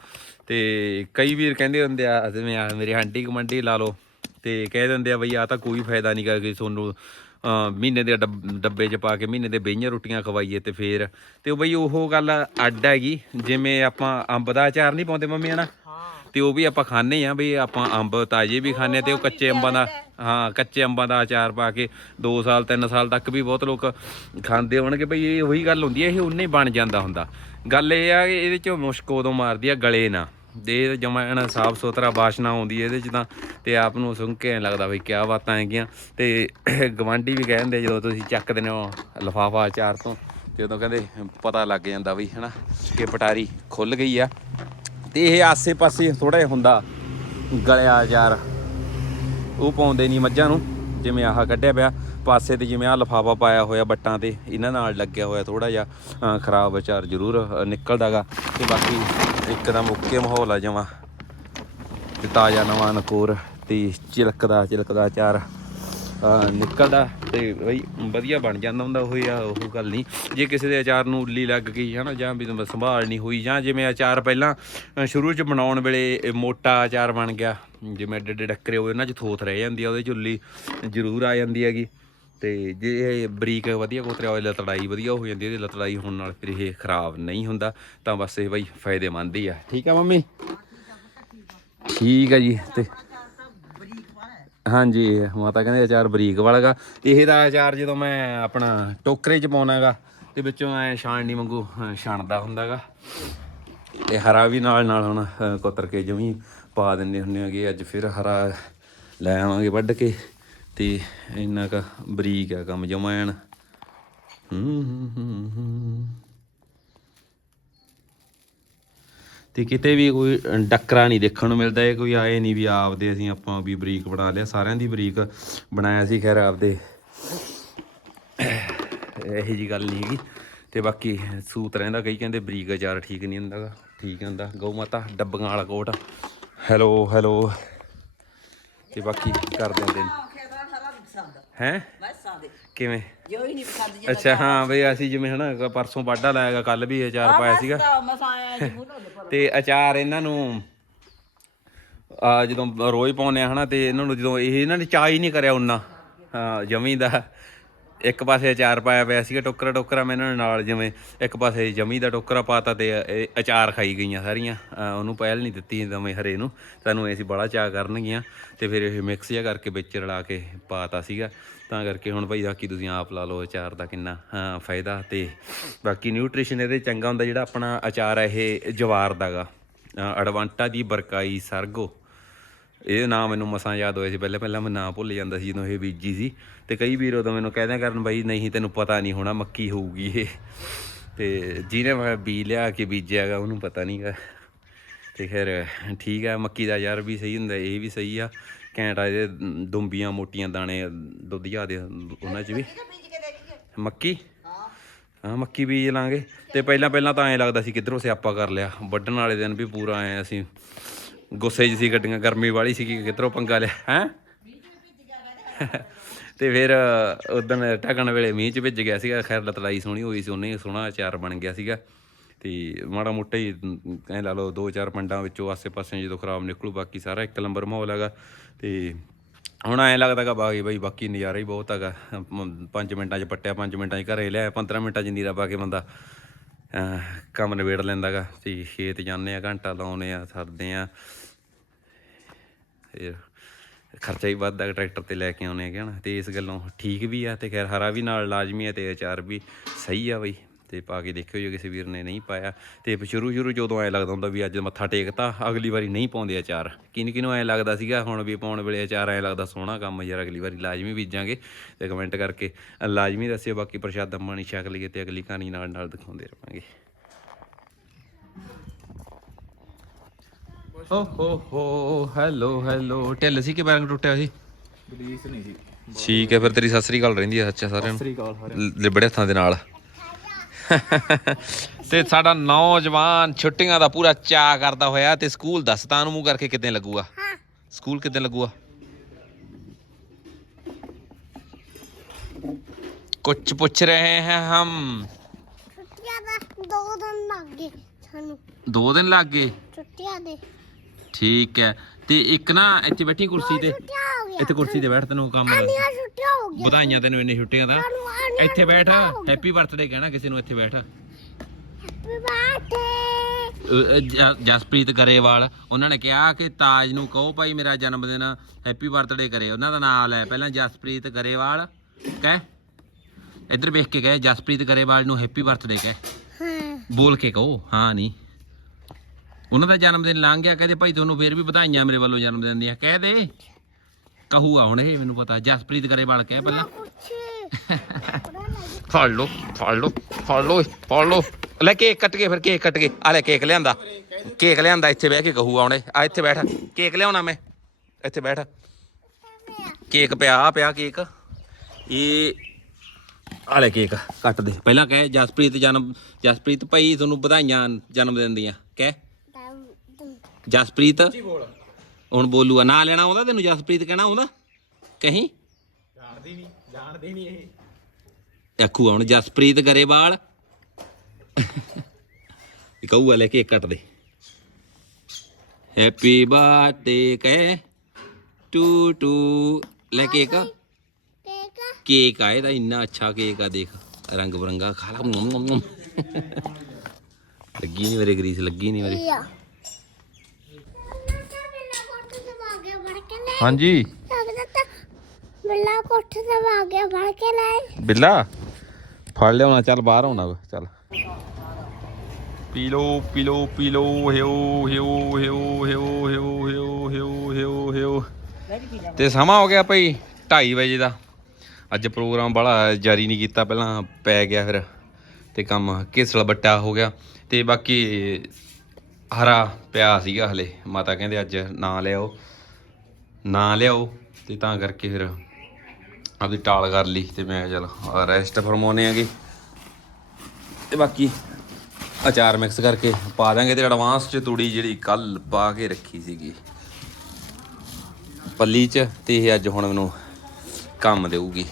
ਤੇ ਕਈ ਵੀਰ ਕਹਿੰਦੇ ਹੁੰਦੇ ਆ ਜਿਵੇਂ ਆ ਮੇਰੇ ਆਂਟੀ ਕਮੰਡੀ ਲਾ ਲਓ ਤੇ ਕਹਿ ਦਿੰਦੇ ਆ ਬਈ ਆ ਤਾਂ ਕੋਈ ਫਾਇਦਾ ਨਹੀਂ ਕਰਕੇ ਤੁਹਾਨੂੰ ਮਹੀਨੇ ਦੇ ਡੱਬ- 'ਚ ਪਾ ਕੇ ਮਹੀਨੇ ਦੇ ਬਈਆਂ ਰੋਟੀਆਂ ਖਵਾਈਏ ਤੇ ਫੇਰ। ਤੇ ਉਹ ਬਈ ਉਹ ਗੱਲ ਅੱਡ ਹੈਗੀ ਜਿਵੇਂ ਆਪਾਂ ਅੰਬ ਦਾ ਅਚਾਰ ਨਹੀਂ ਪਾਉਂਦੇ ਮੰਮੀ ਹਨਾ? ਤੇ ਉਹ ਵੀ ਆਪਾਂ ਖਾਂਦੇ ਆ ਵੀ ਆਪਾਂ ਅੰਬ ਤਾਜ਼ੇ ਵੀ ਆ ਤੇ ਉਹ ਕੱਚੇ ਅੰਬਾਂ ਦਾ ਹਾਂ। ਕੱਚੇ ਅੰਬਾਂ ਦਾ ਅਚਾਰ ਪਾ ਕੇ 2 ਸਾਲ 3 ਸਾਲ ਤੱਕ ਵੀ ਬਹੁਤ ਲੋਕ ਖਾਂਦੇ ਹੋਣਗੇ ਬਈ ਇਹ ਉਹੀ ਗੱਲ ਹੁੰਦੀ ਹੈ ਇਹ ਉਨੇ ਹੀ ਬਣ ਜਾਂਦਾ ਹੁੰਦਾ। ਗੱਲ ਇਹ ਆ ਕਿ ਇਹਦੇ ਚੋਂ ਮੁਸ਼ਕ ਉਦੋਂ ਮਾਰਦੀ ਆ ਗਲੇ ਨਾ ਦੇ ਜਮਾ ਸਾਫ਼ ਸੁਥਰਾ ਬਾਸ਼ਨਾ ਆਉਂਦੀ ਹੈ ਇਹਦੇ ਚ ਤਾਂ ਤੇ ਆਪ ਨੂੰ ਸੁਣ ਕੇ ਲੱਗਦਾ ਬਈ ਕਿਆ ਬਾਤਾਂ ਹੈਗੀਆਂ। ਤੇ [COUGHS] ਗਵਾਂਢੀ ਵੀ ਕਹਿੰਦੇ ਜਦੋਂ ਤੁਸੀਂ ਚੱਕਦੇ ਹੋ ਲਫਾਫਾ ਅਚਾਰ ਤੋਂ ਤੇ ਉਦੋਂ ਕਹਿੰਦੇ ਪਤਾ ਲੱਗ ਜਾਂਦਾ ਬਈ ਹਨਾ ਕਿ ਪਟਾਰੀ ਖੁੱਲ ਗਈ ਆ। ਤੇ ਇਹ ਆਸੇ-ਪਾਸੇ ਥੋੜਾ ਜਿਹਾ ਹੁੰਦਾ ਗਲਿਆ ਯਾਰ ਉਹ ਪਾਉਂਦੇ ਨਹੀਂ ਮੱਝਾਂ ਨੂੰ ਜਿਵੇਂ ਆਹ ਕੱਢਿਆ ਪਿਆ। ਪਾਸੇ ਤੇ ਜਿਵੇਂ ਆਹ ਲਫਾਫਾ ਪਾਇਆ ਹੋਇਆ ਬੱਟਾਂ ਤੇ ਇਹਨਾਂ ਨਾਲ ਲੱਗਿਆ ਹੋਇਆ ਥੋੜਾ ਜਿਹਾ ਖਰਾਬ ਵਿਚਾਰ ਜ਼ਰੂਰ ਅਹ, ਨਿਕਲਦਾਗਾ। ਤੇ ਬਾਕੀ ਇੱਕਦਮ ਓਕੇ ਮਾਹੌਲ ਆ ਜਮਾ। ਤੇ ਤਾਜ਼ਾ ਨਵਾਂ ਨਕੋਰ ਤੇ ਚਿਲਕਦਾ ਚਿਲਕਦਾ ਚਾਰ ਨਿਕਲਦਾ ਤੇ ਬਈ ਵਧੀਆ ਬਣ ਜਾਂਦਾ ਹੁੰਦਾ, ਉਹ ਆ, ਉਹ ਗੱਲ ਨਹੀਂ। ਜੇ ਕਿਸੇ ਦੇ ਅਚਾਰ ਨੂੰ ਉੱਲੀ ਲੱਗ ਗਈ, ਹਨਾ, ਜਾਂ ਵੀ ਸੰਭਾਲ ਨਹੀਂ ਹੋਈ, ਜਾਂ ਜਿਵੇਂ ਅਚਾਰ ਪਹਿਲਾਂ ਸ਼ੁਰੂ ਚ ਬਣਾਉਣ ਵੇਲੇ ਮੋਟਾ ਅਚਾਰ ਬਣ ਗਿਆ, ਜਿਵੇਂ ਐਡੇ ਐਡੇ ਡੱਕਰੇ ਹੋਏ, ਉਹਨਾਂ ਚ ਥੋਥ ਰਹਿ ਜਾਂਦੀ ਆ, ਉਹਦੇ ਚ ਉੱਲੀ ਜ਼ਰੂਰ ਆ ਜਾਂਦੀ ਹੈਗੀ। ਤੇ ਜੇ ਇਹ ਬਰੀਕ ਵਧੀਆ ਕੋਤਰਿਆ ਹੋਇਆ ਲਤੜਾਈ ਵਧੀਆ ਹੋ ਜਾਂਦੀ ਹੈ ਇਹਦੀ ਲਤੜਾਈ ਹੋਣ ਨਾਲ ਫਿਰ ਇਹ ਖਰਾਬ ਨਹੀਂ ਹੁੰਦਾ ਤਾਂ ਬਸ ਇਹ ਬਾਈ ਫਾਇਦੇਮੰਦ ਹੀ ਆ। ਠੀਕ ਆ ਮੰਮੀ? ਠੀਕ ਆ ਜੀ ਤੇ ਹਾਂਜੀ ਮਾਤਾ ਕਹਿੰਦੇ ਅਚਾਰ ਬਰੀਕ ਵਾਲਾਗਾ। ਇਹ ਦਾ ਅਚਾਰ ਜਦੋਂ ਮੈਂ ਆਪਣਾ ਟੋਕਰੇ 'ਚ ਪਾਉਣਾਗਾ ਤੇ ਵਿੱਚੋਂ ਐ ਛਾਣਨੀ ਵਾਂਗੂ ਅ, ਛਾਣਦਾ ਹੁੰਦਾਗਾ। ਤੇ ਹਰਾ ਵੀ ਨਾਲ ਨਾਲ ਹੁਣ ਅ, ਕੁਤਰ ਕੇ ਜਮੀ ਪਾ ਦਿੰਦੇ ਹੁੰਦੇ ਆਗੇ ਅੱਜ ਫਿਰ ਹਰਾ ਲੈ ਆਵਾਂਗੇ ਵੱਢ ਕੇ। ਤੇ ਇੰਨਾ ਕ ਬਰੀਕ ਆ ਕੰਮ ਜਮਾ ਐਨ। ਹੂੰ ਹੂੰ ਤੇ ਕਿਤੇ ਵੀ ਕੋਈ ਡੱਕਰਾ ਨਹੀਂ ਦੇਖਣ ਨੂੰ ਮਿਲਦਾ, ਇਹ ਕੋਈ ਆਏ ਨਹੀਂ ਵੀ ਆਪਦੇ ਅਸੀਂ ਆਪਾਂ ਵੀ ਬਰੀਕ ਬਣਾ ਲਿਆ, ਸਾਰਿਆਂ ਦੀ ਬਰੀਕ ਬਣਾਇਆ ਸੀ, ਖੈਰ ਆਪਦੇ। ਇਹੀ ਜੀ ਗੱਲ ਨਹੀਂ ਹੈਗੀ। ਤੇ ਬਾਕੀ ਸੂਤ ਰਹਿੰਦਾ, ਕਈ ਕਹਿੰਦੇ ਬਰੀਕ ਅਚਾਰ ਠੀਕ ਨਹੀਂ ਹੁੰਦਾਗਾ ਠੀਕ ਹੁੰਦਾ। ਗਊ ਮਾਤਾ, ਡੱਬੀਆਂ ਵਾਲਾ ਕੋਟ। Hello hello. ਤੇ ਬਾਕੀ ਕਰ ਦਿੰਦੇ ਨੇ ਹੈ? ਦੇ। ਕਿਵੇਂ? ਜੋ ਹੀ ਨਹੀਂ ਪਸੰਦ ਜੇ ਅੱਛਾ ਹਾਂ ਬਈ ਅਸੀਂ ਜਿਵੇਂ ਹਨਾ ਪਰਸੋਂ ਵਾਢਾ ਲਾਇਆਗਾ ਕੱਲ ਵੀ ਅਚਾਰ ਪਾਇਆ ਸੀਗਾ। ਮਸਾਂ ਆਇਆ ਜੀ ਮੂੰਹ ਨਾਲ ਪਰ ਤੇ ਅਚਾਰ ਇਹਨਾਂ ਨੂੰ ਆ ਜਦੋਂ ਰੋਜ਼ ਪਾਉਂਦੇ ਆ ਹਨਾ ਤੇ ਇਹਨਾਂ ਨੂੰ ਜਦੋਂ ਇਹ ਇਹਨਾਂ ਨੇ ਚਾਹ ਹੀ ਨਹੀਂ ਕਰਿਆ ਉਹਨਾਂ ਹਾਂ ਜਮੀ ਦਾ। ਇੱਕ ਪਾਸੇ ਅਚਾਰ ਪਾਇਆ ਪਿਆ ਸੀਗਾ, ਟੋਕਰਾ ਟੋਕਰਾ ਮੈਂ ਇਹਨਾਂ ਨੇ ਨਾਲ ਜਿਵੇਂ ਇੱਕ ਪਾਸੇ ਜਮੀ ਦਾ ਟੋਕਰਾ ਪਾਤਾ ਤੇ ਇਹ ਅਚਾਰ ਖਾਈ ਗਈਆਂ ਸਾਰੀਆਂ। ਉਹਨੂੰ ਪਹਿਲ ਨਹੀਂ ਦਿੱਤੀ ਦਵੇਂ ਹਰੇ ਨੂੰ। ਸਾਨੂੰ ਐਸੀ ਬੜਾ ਚਾਹ ਕਰਨਗੀਆਂ ਤੇ ਫਿਰ ਇਹ ਮਿਕਸ ਜਿਹਾ ਕਰਕੇ ਵਿੱਚ ਰਲਾ ਕੇ ਪਾਤਾ ਸੀਗਾ। ਤਾਂ ਕਰਕੇ ਹੁਣ ਭਾਈ ਬਾਕੀ ਤੁਸੀਂ ਆਪ ਲਾ ਲਓ ਅਚਾਰ ਦਾ ਕਿੰਨਾ ਫਾਇਦਾ ਤੇ ਬਾਕੀ ਨਿਊਟ੍ਰੀਸ਼ਨ ਇਹਦੇ ਚੰਗਾ ਹੁੰਦਾ ਜਿਹੜਾ ਆਪਣਾ ਅਚਾਰ ਹੈ ਇਹ ਜਵਾਰ ਦਾਗਾ। ਅਡਵਾਂਟਾ ਦੀ ਬਰਕਾਈ ਸਰਗੋ। ਇਹ ਨਾਮ ਮੈਨੂੰ ਮਸਾਂ ਯਾਦ ਹੋਇਆ ਸੀ। ਪਹਿਲਾਂ ਪਹਿਲਾਂ ਮੈਂ ਨਾਂ ਭੁੱਲ ਜਾਂਦਾ ਸੀ ਜਦੋਂ ਇਹ ਬੀਜੀ ਸੀ। ਤੇ ਕਈ ਵੀਰ ਉਦੋਂ ਮੈਨੂੰ ਕਹਿੰਦੇ ਕਰਨ ਬਾਈ ਨਹੀਂ ਤੈਨੂੰ ਪਤਾ ਨਹੀਂ ਹੋਣਾ ਮੱਕੀ ਹੋਊਗੀ ਇਹ। ਤੇ ਜਿਹਨੇ ਮੈਂ ਬੀ ਲਿਆ ਕੇ ਬੀਜਿਆਗਾ ਉਹਨੂੰ ਪਤਾ ਨਹੀਂਗਾ ਤੇ ਫਿਰ ਠੀਕ ਆ ਮੱਕੀ ਦਾ ਯਾਰ ਵੀ ਸਹੀ ਹੁੰਦਾ ਇਹ ਵੀ ਸਹੀ ਆ। ਘੈਂਟ ਆ ਇਹਦੇ ਦੁੰਬੀਆਂ ਮੋਟੀਆਂ ਦਾਣੇ ਦੁੱਧੀਆ ਦੇ ਉਹਨਾਂ 'ਚ ਵੀ। ਮੱਕੀ ਹਾਂ। ਮੱਕੀ ਬੀਜ ਲਾਂਗੇ। ਤੇ ਪਹਿਲਾਂ ਪਹਿਲਾਂ ਤਾਂ ਐਂ ਲੱਗਦਾ ਸੀ ਕਿੱਧਰੋਂ ਸਿਆਪਾ ਕਰ ਲਿਆ। ਵੱਢਣ ਵਾਲੇ ਦਿਨ ਵੀ ਪੂਰਾ ਐ ਅਸੀਂ ਗੁੱਸੇ 'ਚ ਸੀ ਗੱਡੀਆਂ ਗਰਮੀ ਵਾਲੀ ਸੀ ਕਿ ਕਿੱਧਰੋਂ ਪੰਗਾ ਲਿਆ ਹੈ? [LAUGHS] ਤੇ ਫਿਰ ਉਦੋਂ ਢਕਣ ਵੇਲੇ ਮੀਂਹ 'ਚ ਭਿੱਜ ਗਿਆ ਸੀਗਾ, ਖੈਰ ਲਤਲਾਈ ਸੋਹਣੀ ਹੋਈ ਸੀ ਉਹਨੇ ਸੋਹਣਾ ਅਚਾਰ ਬਣ ਗਿਆ ਸੀਗਾ। ਤੇ ਮਾੜਾ ਮੋਟਾ ਹੀ, ਐ ਲਾ ਲਓ, ਦੋ ਚਾਰ ਪਿੰਡਾਂ ਵਿੱਚੋਂ ਆਸੇ-ਪਾਸੇ ਜਦੋਂ ਖਰਾਬ ਨਿਕਲੂ, ਬਾਕੀ ਸਾਰਾ ਇੱਕ ਨੰਬਰ ਮਾਹੌਲ ਹੈਗਾ। ਤੇ ਹੁਣ ਐ ਲੱਗਦਾਗਾ ਬਾਕੀ ਬਈ, ਬਾਕੀ ਨਜ਼ਾਰਾ ਹੀ ਬਹੁਤ ਹੈਗਾ। 5 ਮਿੰਟਾਂ 'ਚ ਪੱਟਿਆ 5 ਮਿੰਟਾਂ 'ਚ ਘਰੇ ਲਿਆ 15 ਮਿੰਟਾਂ 'ਚ ਨੀਰਾ ਪਾ ਕੇ ਬੰਦਾ ਕੰਮ ਨਿਬੇੜ ਲੈਂਦਾਗਾ ਤੇ ਖੇਤ ਜਾਂਦੇ ਆ, ਘੰਟਾ ਲਾਉਨੇ ਆ ਸਰਦੇ ਆ। ਫਿਰ ਖਰਚਾ ਹੀ ਵੱਧਦਾ, ਟਰੈਕਟਰ ਤੇ ਲੈ ਕੇ ਆਉਨੇ ਆ ਕਿ ਹਨਾ ਤੇ ਇਸ ਗੱਲੋਂ ਠੀਕ ਵੀ ਆ, ਤੇ ਖੈਰ ਹਰਾ ਵੀ ਨਾਲ, ਲਾਜ਼ਮੀ ਆ ਤੇ ਅਚਾਰ ਵੀ ਸਹੀ ਆ ਬਈ। ਤੇ ਪਾ ਕੇ ਦੇਖਿਓ ਜੇ ਕਿਸੇ ਵੀਰ ਨੇ ਨਹੀਂ ਪਾਇਆ। ਤੇ ਸ਼ੁਰੂ ਸ਼ੁਰੂ ਜਦੋਂ ਐ ਲੱਗਦਾ ਹੁੰਦਾ ਵੀ ਅੱਜ ਮੱਥਾ ਟੇਕਤਾ, ਅਗਲੀ ਵਾਰੀ ਨਹੀਂ ਪਾਉਂਦੇ ਅਚਾਰ। ਕਿਨ ਕਿਨੂੰ ਐ ਲੱਗਦਾ ਸੀਗਾ, ਹੁਣ ਵੀ ਪਾਉਣ ਵੇਲੇ ਅਚਾਰ ਐ ਲੱਗਦਾ ਸੋਹਣਾ ਕੰਮ ਯਾਰ ਅਗਲੀ ਵਾਰੀ ਲਾਜ਼ਮੀ ਬੀਜਾਂਗੇ। ਤੇ ਕਮੈਂਟ ਕਰਕੇ ਲਾਜ਼ਮੀ ਦੱਸਿਓ, ਬਾਕੀ ਪ੍ਰਸ਼ਾਦਾ ਮਾਣੀ ਛਕ ਲਈਏ ਤੇ ਅਗਲੀ ਕਹਾਣੀ ਨਾਲ ਨਾਲ ਦਿਖਾਉਂਦੇ ਰਵਾਂਗੇ। ਓ ਹੈਲੋ ਹੈਲੋ। ਢਿੱਲ ਸੀ ਕਿ ਬੈਰੰਗ ਟੁੱਟਿਆ ਸੀ? ਠੀਕ ਹੈ ਫਿਰ ਤੇਰੀ ਸਤਿ ਸ੍ਰੀ ਰਹਿੰਦੀ ਹੈ ਸੱਚਾ ਸਾਰਿਆਂ ਨੂੰ। ਸ੍ਰੀ ਅਕਾਲ ਹਰ ਲਿਬੜੇ ਹੱਥਾਂ ਦੇ ਨਾਲ। ਤੇ ਸਾਡਾ ਨੌਜਵਾਨ ਛੁੱਟੀਆਂ ਦਾ ਪੂਰਾ ਚਾਅ ਕਰਦਾ ਹੋਇਆ ਤੇ ਸਕੂਲ ਦਸਤਾਂ ਨੂੰ ਮੂੰਹ ਕਰਕੇ ਕਿਤੇ ਲੱਗੂਗਾ? ਸਕੂਲ ਕਿਤੇ ਲੱਗੂਗਾ? ਕੁਝ ਪੁੱਛ ਰਹੇ ਹਾਂ ਹਮ। ਦੋ ਦਿਨ ਲੱਗ ਸਾਨੂੰ। ਦੋ ਦਿਨ ਲੱਗ ਛੁੱਟੀਆਂ ਦੇ। ਠੀਕ ਹੈ। ਤੇ ਇੱਕ ਨਾ ਇੱਥੇ ਬੈਠੀ ਕੁਰਸੀ ਤੇ। ਇੱਥੇ ਕੁਰਸੀ ਤੇ ਬੈਠ ਤੈਨੂੰ ਕੰਮ ਆਨੀਆਂ ਛੁੱਟੀਆਂ ਹੋ ਗਿਆ ਵਧਾਈਆਂ ਤੈਨੂੰ ਇੰਨੇ ਛੁੱਟੀਆਂ ਦਾ। ਇੱਥੇ ਬੈਠ। ਹੈਪੀ ਬਰਥਡੇ ਕਹਿਣਾ ਕਿਸੇ ਨੂੰ ਇੱਥੇ ਬੈਠ। ਹੈਪੀ ਬਰਥਡੇ ਜਸਪ੍ਰੀਤ ਗਰੇਵਾਲ ਉਹਨਾਂ ਨੇ ਕਿਹਾ ਕਿ ਤਾਜ ਨੂੰ ਕਹੋ ਭਾਈ ਮੇਰਾ ਜਨਮ ਦਿਨ ਹੈਪੀ ਬਰਥਡੇ ਕਰੇ। ਉਹਨਾਂ ਦਾ ਨਾਮ ਲੈ ਪਹਿਲਾਂ ਜਸਪ੍ਰੀਤ ਗਰੇਵਾਲ ਕਹਿ। ਇੱਧਰ ਵੇਖ ਕੇ ਕਹੇ ਜਸਪ੍ਰੀਤ ਗਰੇਵਾਲ ਨੂੰ ਹੈਪੀ ਬਰਥਡੇ ਕਹਿ। ਹਾਂ। ਬੋਲ ਕੇ ਕਹੋ ਹਾਂ ਨਹੀਂ। ਉਹਨਾਂ ਦਾ ਜਨਮ ਦਿਨ ਲੰਘ ਗਿਆ ਕਹਿੰਦੇ ਭਾਈ ਤੁਹਾਨੂੰ ਫੇਰ ਵੀ ਵਧਾਈਆਂ ਮੇਰੇ ਵੱਲੋਂ ਜਨਮ ਦਿਨ ਦੀਆਂ। ਕਹਿ ਦੇ। ਕਹੂਗਾ ਹੁਣ ਇਹ ਮੈਨੂੰ ਪਤਾ ਜਸਪ੍ਰੀਤ ਗਰੇਵਾਲ ਕਹਿ ਪਹਿਲਾਂ। ਕੁਛ ਫੜ ਲਓ ਫੜ ਲਓ ਫੜ ਲਓ ਫੜ ਲਓ। ਲੈ ਕੇਕ ਕੱਟ ਕੇ ਫਿਰ ਕੇਕ ਕੱਟ ਕੇ। ਆ ਲੈ ਕੇਕ ਲਿਆਂਦਾ। ਕੇਕ ਲਿਆਂਦਾ ਇੱਥੇ ਬਹਿ ਕੇ ਕਹੂਗਾ ਉਹਨੇ ਆ ਇੱਥੇ ਬੈਠ। ਕੇਕ ਲਿਆਉਣਾ ਮੈਂ। ਇੱਥੇ ਬੈਠ। ਕੇਕ ਪਿਆ ਆ ਪਿਆ ਕੇਕ। ਇਹ ਆ ਲੈ ਕੇਕ ਕੱਟ ਦੇ। ਪਹਿਲਾਂ ਕਹੇ ਜਸਪ੍ਰੀਤ ਜਨਮ ਜਸਪ੍ਰੀਤ ਭਾਈ ਤੁਹਾਨੂੰ ਵਧਾਈਆਂ ਜਨਮ ਦਿਨ ਦੀਆਂ। ਕਹਿ। ਜਸਪ੍ਰੀਤ? ਹੁਣ ਬੋਲੂਗਾ ਨਾਂ ਲੈਣਾ ਆਉਂਦਾ ਤੈਨੂੰ ਜਸਪ੍ਰੀਤ ਕਹਿਣਾ ਆਉਂਦਾ ਕਹੀਂ? ਜਾਣਦੀ ਨਹੀਂ ਜਾਣਦੀ ਨਹੀਂ ਇਹ। ਆਖੂ ਹੁਣ ਜਸਪ੍ਰੀਤ ਗਰੇਵਾਲ। ਇਹ ਕਹੂਗਾ ਲੈ ਕੇ ਕੱਟ ਦੇ। ਹੈਪੀ ਬਰਥਡੇ ਕਹੇ ਟੂ ਟੂ ਲੈ ਕੇਕ ਕੇਕ ਕੇਕ ਆ ਇਹਦਾ ਇੰਨਾ ਅੱਛਾ ਕੇਕ ਆ ਦੇਖ। ਰੰਗ ਬਰੰਗਾ ਖਾ ਲਾ। ਮੁਮ, ਮੁਮ, ਮੁਮ। ਲੱਗੀ ਨਹੀਂ ਮੇਰੇ ਗਰੀਸ ਲੱਗੀ ਨਹੀਂ ਮੇਰੇ ਯਾ ਬਿੱਲਾ ਕੋਠੇ ਤੇ ਆ ਗਿਆ ਵੜ ਕੇ ਲੈ ਹਾਂਜੀ। ਲੱਗਦਾ ਤਾਂ ਬਿੱਲਾ ਕੋਠੇ ਤੇ ਆ ਗਿਆ ਵੜ ਕੇ ਲੈ ਬਿੱਲਾ ਫੜ ਲਿਆਉਣਾ ਚੱਲ ਬਾਹਰ ਆਉਣਾ ਚੱਲ। ਪੀ ਲੋ ਪੀ ਲੋ ਪੀ ਲੋ ਹਿਓ ਹਿਓ ਹਿਓ ਹਿਓ ਹਿਓ ਹਿਓ ਹਿਓ ਹਿਓ ਹਿਓ। ਤੇ ਸਮਾਂ ਹੋ ਗਿਆ ਭਾਈ 2:30 ਵਜੇ ਦਾ। ਅੱਜ ਪ੍ਰੋਗਰਾਮ ਬੜਾ ਜਾਰੀ ਨਹੀਂ ਕੀਤਾ ਪਹਿਲਾਂ ਪੈ ਗਿਆ ਫਿਰ ਤੇ ਕੰਮ ਘੇਸਲ ਬੱਟਾ ਹੋ ਗਿਆ। ਤੇ ਬਾਕੀ ਹਰਾ ਪਿਆ ਸੀਗਾ ਹਲੇ ਮਾਤਾ ਕਹਿੰਦੇ ਅੱਜ ਨਾ ਲਿਆਓ। ਨਾ ਲਿਆਓ ਤੇ ਤਾਂ ਕਰਕੇ ਫਿਰ ਆਪਦੀ ਟਾਲ ਕਰ ਲਈ ਤੇ ਮੈਂ ਕਿਹਾ ਚਲ ਰੈਸਟ ਫਰਮਾਉਨੇ ਆਗੇ। ਤੇ ਬਾਕੀ ਅਚਾਰ ਮਿਕਸ ਕਰਕੇ ਪਾ ਦਾਂਗੇ ਤੇ ਐਡਵਾਂਸ ਚ ਤੂੜੀ ਜਿਹੜੀ ਕੱਲ ਪਾ ਕੇ ਰੱਖੀ ਸੀਗੀ। ਪੱਲੀ ਚ ਤੇ ਇਹ ਅੱਜ ਹੁਣ ਮੈਨੂੰ ਕੰਮ ਦੇਊਗੀ।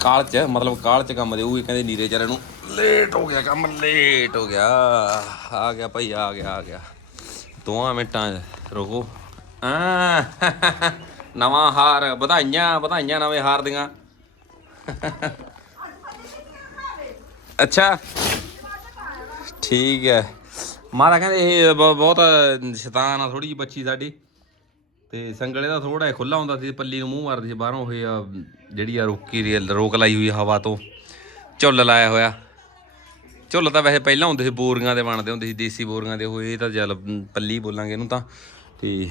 ਕਾਲ ਚ, ਮਤਲਬ ਕਾਲ ਚ ਕੰਮ ਦੇਊਗੀ, ਕਹਿੰਦੇ ਨੀਰੇ ਚਾਰੇ ਨੂੰ ਲੇਟ ਹੋ ਗਿਆ, ਕੰਮ ਲੇਟ ਹੋ ਗਿਆ। ਆ ਗਿਆ ਭਾਈ, ਆ ਗਿਆ ਆ ਗਿਆ। ਦੋਵਾਂ ਮਿੰਟਾਂ 'ਚ, ਰੁਕੋ। ਆ ਨਵਾਂ ਹਾਰ, ਵਧਾਈਆਂ ਵਧਾਈਆਂ ਨਵੇਂ ਹਾਰ ਦੀਆਂ। ਅੱਛਾ। ਠੀਕ ਹੈ। ਮਾਰਾ ਕਹਿੰਦੇ ਇਹ ਬ- ਬਹੁਤ ਸ਼ੈਤਾਨ ਆ ਥੋੜੀ ਜਿਹੀ ਬੱਚੀ ਸਾਡੀ। ਤੇ ਸੰਗਲੇ ਦਾ ਥੋੜਾ ਜਿਹਾ ਖੁੱਲਾ ਹੁੰਦਾ ਸੀ, ਪੱਲੀ ਨੂੰ ਮੂੰਹ ਮਾਰਦੀ ਸੀ, ਬਾਹਰੋਂ ਇਹ ਆ, ਜਿਹੜੀ ਆ ਰੋਕੀ ਦੀ ਰੋਕ ਲਾਈ ਹੋਈ ਹਵਾ ਤੋਂ। ਝੁੱਲ ਲਾਇਆ ਹੋਇਆ। ਝੁੱਲ ਤਾਂ ਵੈਸੇ ਪਹਿਲਾਂ ਹੁੰਦੇ ਸੀ, ਬੋਰੀਆਂ ਦੇ ਬਣਦੇ ਹੁੰਦੇ ਸੀ, ਦੇਸੀ ਬੋਰੀਆਂ ਦੇ ਹੋਏ ਇਹ ਤਾਂ ਜਲ ਪੱਲੀ ਬੋਲਾਂਗੇ ਇਹਨੂੰ ਤਾਂ। ਤੇ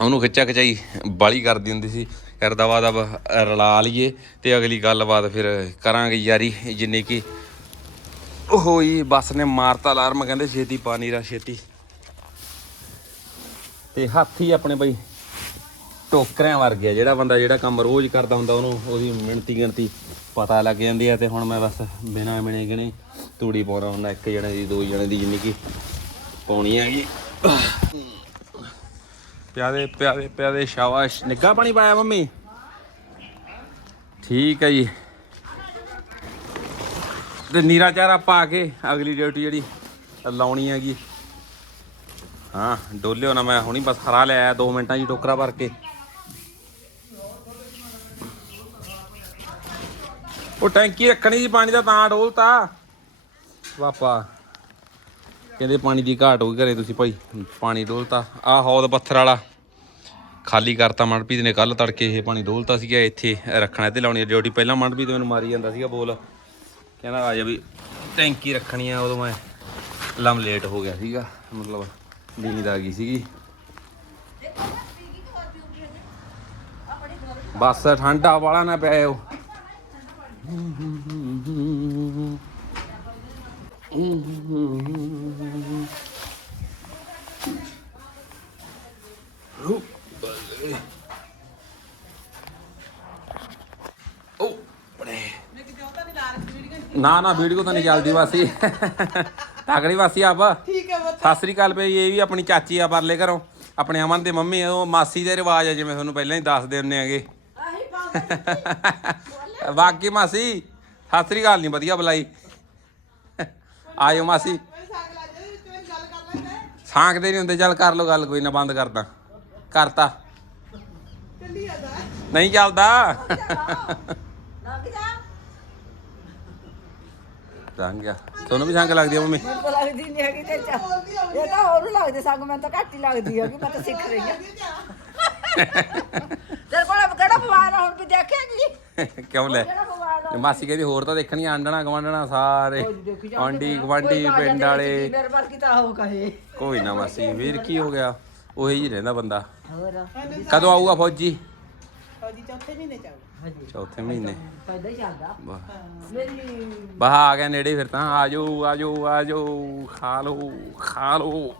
ਉਹਨੂੰ ਖਿੱਚਾ ਖਿਚਾਈ, ਬਾਲੀ ਕਰਦੀ ਹੁੰਦੀ ਸੀ। ਫਿਰ ਦਵਾ ਦਵ ਰਲਾ ਲਈਏ ਤੇ ਅਗਲੀ ਗੱਲਬਾਤ ਫਿਰ ਕਰਾਂਗੇ ਯਾਰੀ ਜਿੰਨੀ ਕੀ ਹੋਈ ਬੱਸ ਨੇ ਮਾਰਤਾ ਅਲਾਰਮ, ਕਹਿੰਦੇ ਛੇਤੀ ਪਾਣੀ ਰਾ ਛੇਤੀ। ਤੇ ਹਾਥੀ ਆਪਣੇ ਬਈ ਟੋਕਰਿਆਂ ਵਰਗੇ ਆ, ਜਿਹੜਾ ਬੰਦਾ ਜਿਹੜਾ ਕੰਮ ਰੋਜ਼ ਕਰਦਾ ਹੁੰਦਾ, ਉਹਨੂੰ ਉਹਦੀ ਮਿਹਨਤੀ ਗਿਣਤੀ ਪਤਾ ਲੱਗ ਜਾਂਦੀ ਆ ਤੇ ਹੁਣ ਮੈਂ ਬਸ ਬਿਨਾ ਮਿਣੇ ਗਿਣੇ ਤੂੜੀ ਪਾਉਣਾ ਹੁੰਦਾ, ਇੱਕ ਜਣੇ ਦੀ, ਦੋ ਜਣੇ ਦੀ ਜਿੰਨੀ ਕੀ ਪਾਉਣੀ ਹੈਗੀ। ਪਿਆਦੇ ਪਿਆਦੇ ਪਿਆਦੇ ਸ਼ਾਬਾਸ਼। ਨਿੱਘਾ ਪਾਣੀ ਪਾਇਆ ਮੰਮੀ? ਠੀਕ ਹੈ ਜੀ। ਤੇ ਨੀਰਾ ਚਾਰਾ ਪਾ ਕੇ ਅਗਲੀ ਡਿਊਟੀ ਜਿਹੜੀ ਲਾਉਣੀ ਹੈਗੀ। ਹਾਂ, ਡੋਲਿਓ ਨਾ ਮੈਂ ਹੁਣੀ ਬਸ ਹਰਾ ਲਿਆ 2 ਮਿੰਟਾਂ ਜੀ ਟੋਕਰਾ ਭਰ ਕੇ। ਉਹ ਟੈਂਕੀ ਰੱਖਣੀ ਸੀ, ਪਾਣੀ ਦਾ ਤਾਂ ਡੋਲਤਾ। ਪਾਪਾ। ਕਹਿੰਦੇ ਪਾਣੀ ਦੀ ਘਾਟ ਹੋਈ ਘਰੇ ਤੁਸੀਂ ਭਾਈ, ਪਾਣੀ ਡੋਲਤਾ। ਆਹ ਹੌਦ ਪੱਥਰ ਵਾਲਾ। ਖਾਲੀ ਕਰਤਾ ਮਨਪ੍ਰੀਤ ਨੇ ਕੱਲ ਤੜਕੇ ਇਹ ਪਾਣੀ ਡੋਲਤਾ ਸੀਗਾ, ਇੱਥੇ ਰੱਖਣਾ ਤੇ ਲਾਉਣੀ ਡਿਊਟੀ ਪਹਿਲਾਂ ਮਨਪ੍ਰੀਤ ਮੈਨੂੰ ਮਾਰੀ ਜਾਂਦਾ ਸੀਗਾ ਬੋਲ। ਕਹਿੰਦਾ ਆ ਜਾ ਵੀ ਟੈਂਕੀ ਰੱਖਣੀ ਆ, ਉਦੋਂ ਮੈਂ ਲੰਮ ਲੇਟ ਹੋ ਗਿਆ ਸੀਗਾ, ਮਤਲਬ ਨੀਂਦ ਆ ਗਈ ਸੀਗੀ। ਬਸ ਠੰਡਾ ਵਾਲਾ ਨਾ ਪਿਆਓ ਨਾ ਨਾ ਵੀਡੀਓ ਤਾਂ ਨਹੀਂ ਚੱਲਦੀ ਵਾਸੀ ਤਗੜੀ ਵਾਸੀ ਆਪ। ਠੀਕ ਹੈ ਸਤਿ ਸ੍ਰੀ ਅਕਾਲ ਭਈ ਇਹ ਵੀ ਆਪਣੀ ਚਾਚੀ ਆ ਪਰਲੇ ਘਰੋਂ। ਆਪਣੇ ਅਮਨ ਦੇ ਮੰਮੀ ਆ, ਉਹ ਮਾਸੀ ਦੇ ਰਿਵਾਜ ਆ ਜਿਵੇਂ ਤੁਹਾਨੂੰ ਪਹਿਲਾਂ ਹੀ ਦੱਸਦੇ ਹੁੰਨੇ ਆਗੇ। [LAUGHS] ਬਾਕੀ ਮਾਸੀ ਸਤਿ ਸ੍ਰੀ ਅਕਾਲ ਨਹੀਂ ਵਧੀਆ ਬੁਲਾਈ। ਆਇਓ ਮਾਸੀ। ਸਾਂਕਦੇ ਨਹੀਂ ਹੁੰਦੇ ਚੱਲ ਕਰ ਲੋ ਗੱਲ ਕੋਈ ਨਾ ਬੰਦ ਕਰਦਾ। ਕਰਤਾ। ਨਹੀਂ ਚੱਲਦਾ। ਲੱਗ ਜਾ। ਲੰਘ ਗਿਆ ਤੁਹਾਨੂੰ ਵੀ ਸੰਗ ਲੱਗਦੀ ਆ ਮੰਮੀ? ਮੈਨੂੰ ਤਾਂ ਲੱਗਦੀ ਨਹੀਂ ਹੈਗੀ ਤੇ ਚਾ ਇਹ ਤਾਂ ਹੋਰ ਲੱਗਦੇ ਸੰਗ ਮੈਨੂੰ ਤਾਂ ਘੱਟ ਹੀ ਲੱਗਦੀ ਹੈ ਕਿ ਮੈਂ ਤਾਂ ਸਿੱਖ ਰਹੀ ਹਾਂ ਤੇਰੇ ਕੋਲ ਕਿਹੜਾ ਮੋਬਾਈਲ ਆ ਹੁਣ ਵੀ ਦੇਖੇਂਗੀ? ਕਿਉਂ ਲੈ? ਕਿਹੜਾ ਮਾਸੀ ਕਹਿੰਦੀ ਹੋਰ ਤਾਂ ਦੇਖਣੀ ਆਂਡਣਾ ਗਵਾਂਡਣਾ ਸਾਰੇ। ਆਂਡੀ ਗਵਾਂਡੀ ਪਿੰਡ ਵਾਲੇ। ਮੇਰੇ ਵਰ ਕੀ ਤਾਂ ਉਹ ਕਹੇ। ਕੋਈ ਨਾ ਮਾਸੀ ਵੀਰ ਕੀ ਹੋ ਗਿਆ? ਉਹੀ ਹੀ ਰਹਿੰਦਾ ਬੰਦਾ। ਹੋਰ? ਕਦੋਂ ਆਊਗਾ ਫੌਜੀ? ਫੌਜੀ ਚੌਥੇ ਮਹੀਨੇ ਚ ਚੌਥੇ ਮਹੀਨੇ। ਪਹਿਲਾਂ ਹੀ ਚੱਲਦਾ ਵਾਹ। ਮੇਰੀ ਬਾਹ ਆ ਗਿਆ ਨੇੜੇ ਫਿਰ ਤਾਂ। ਆਜੋ ਆਜੋ ਆਜੋ ਖਾ ਲੋ ਖਾ ਲੋ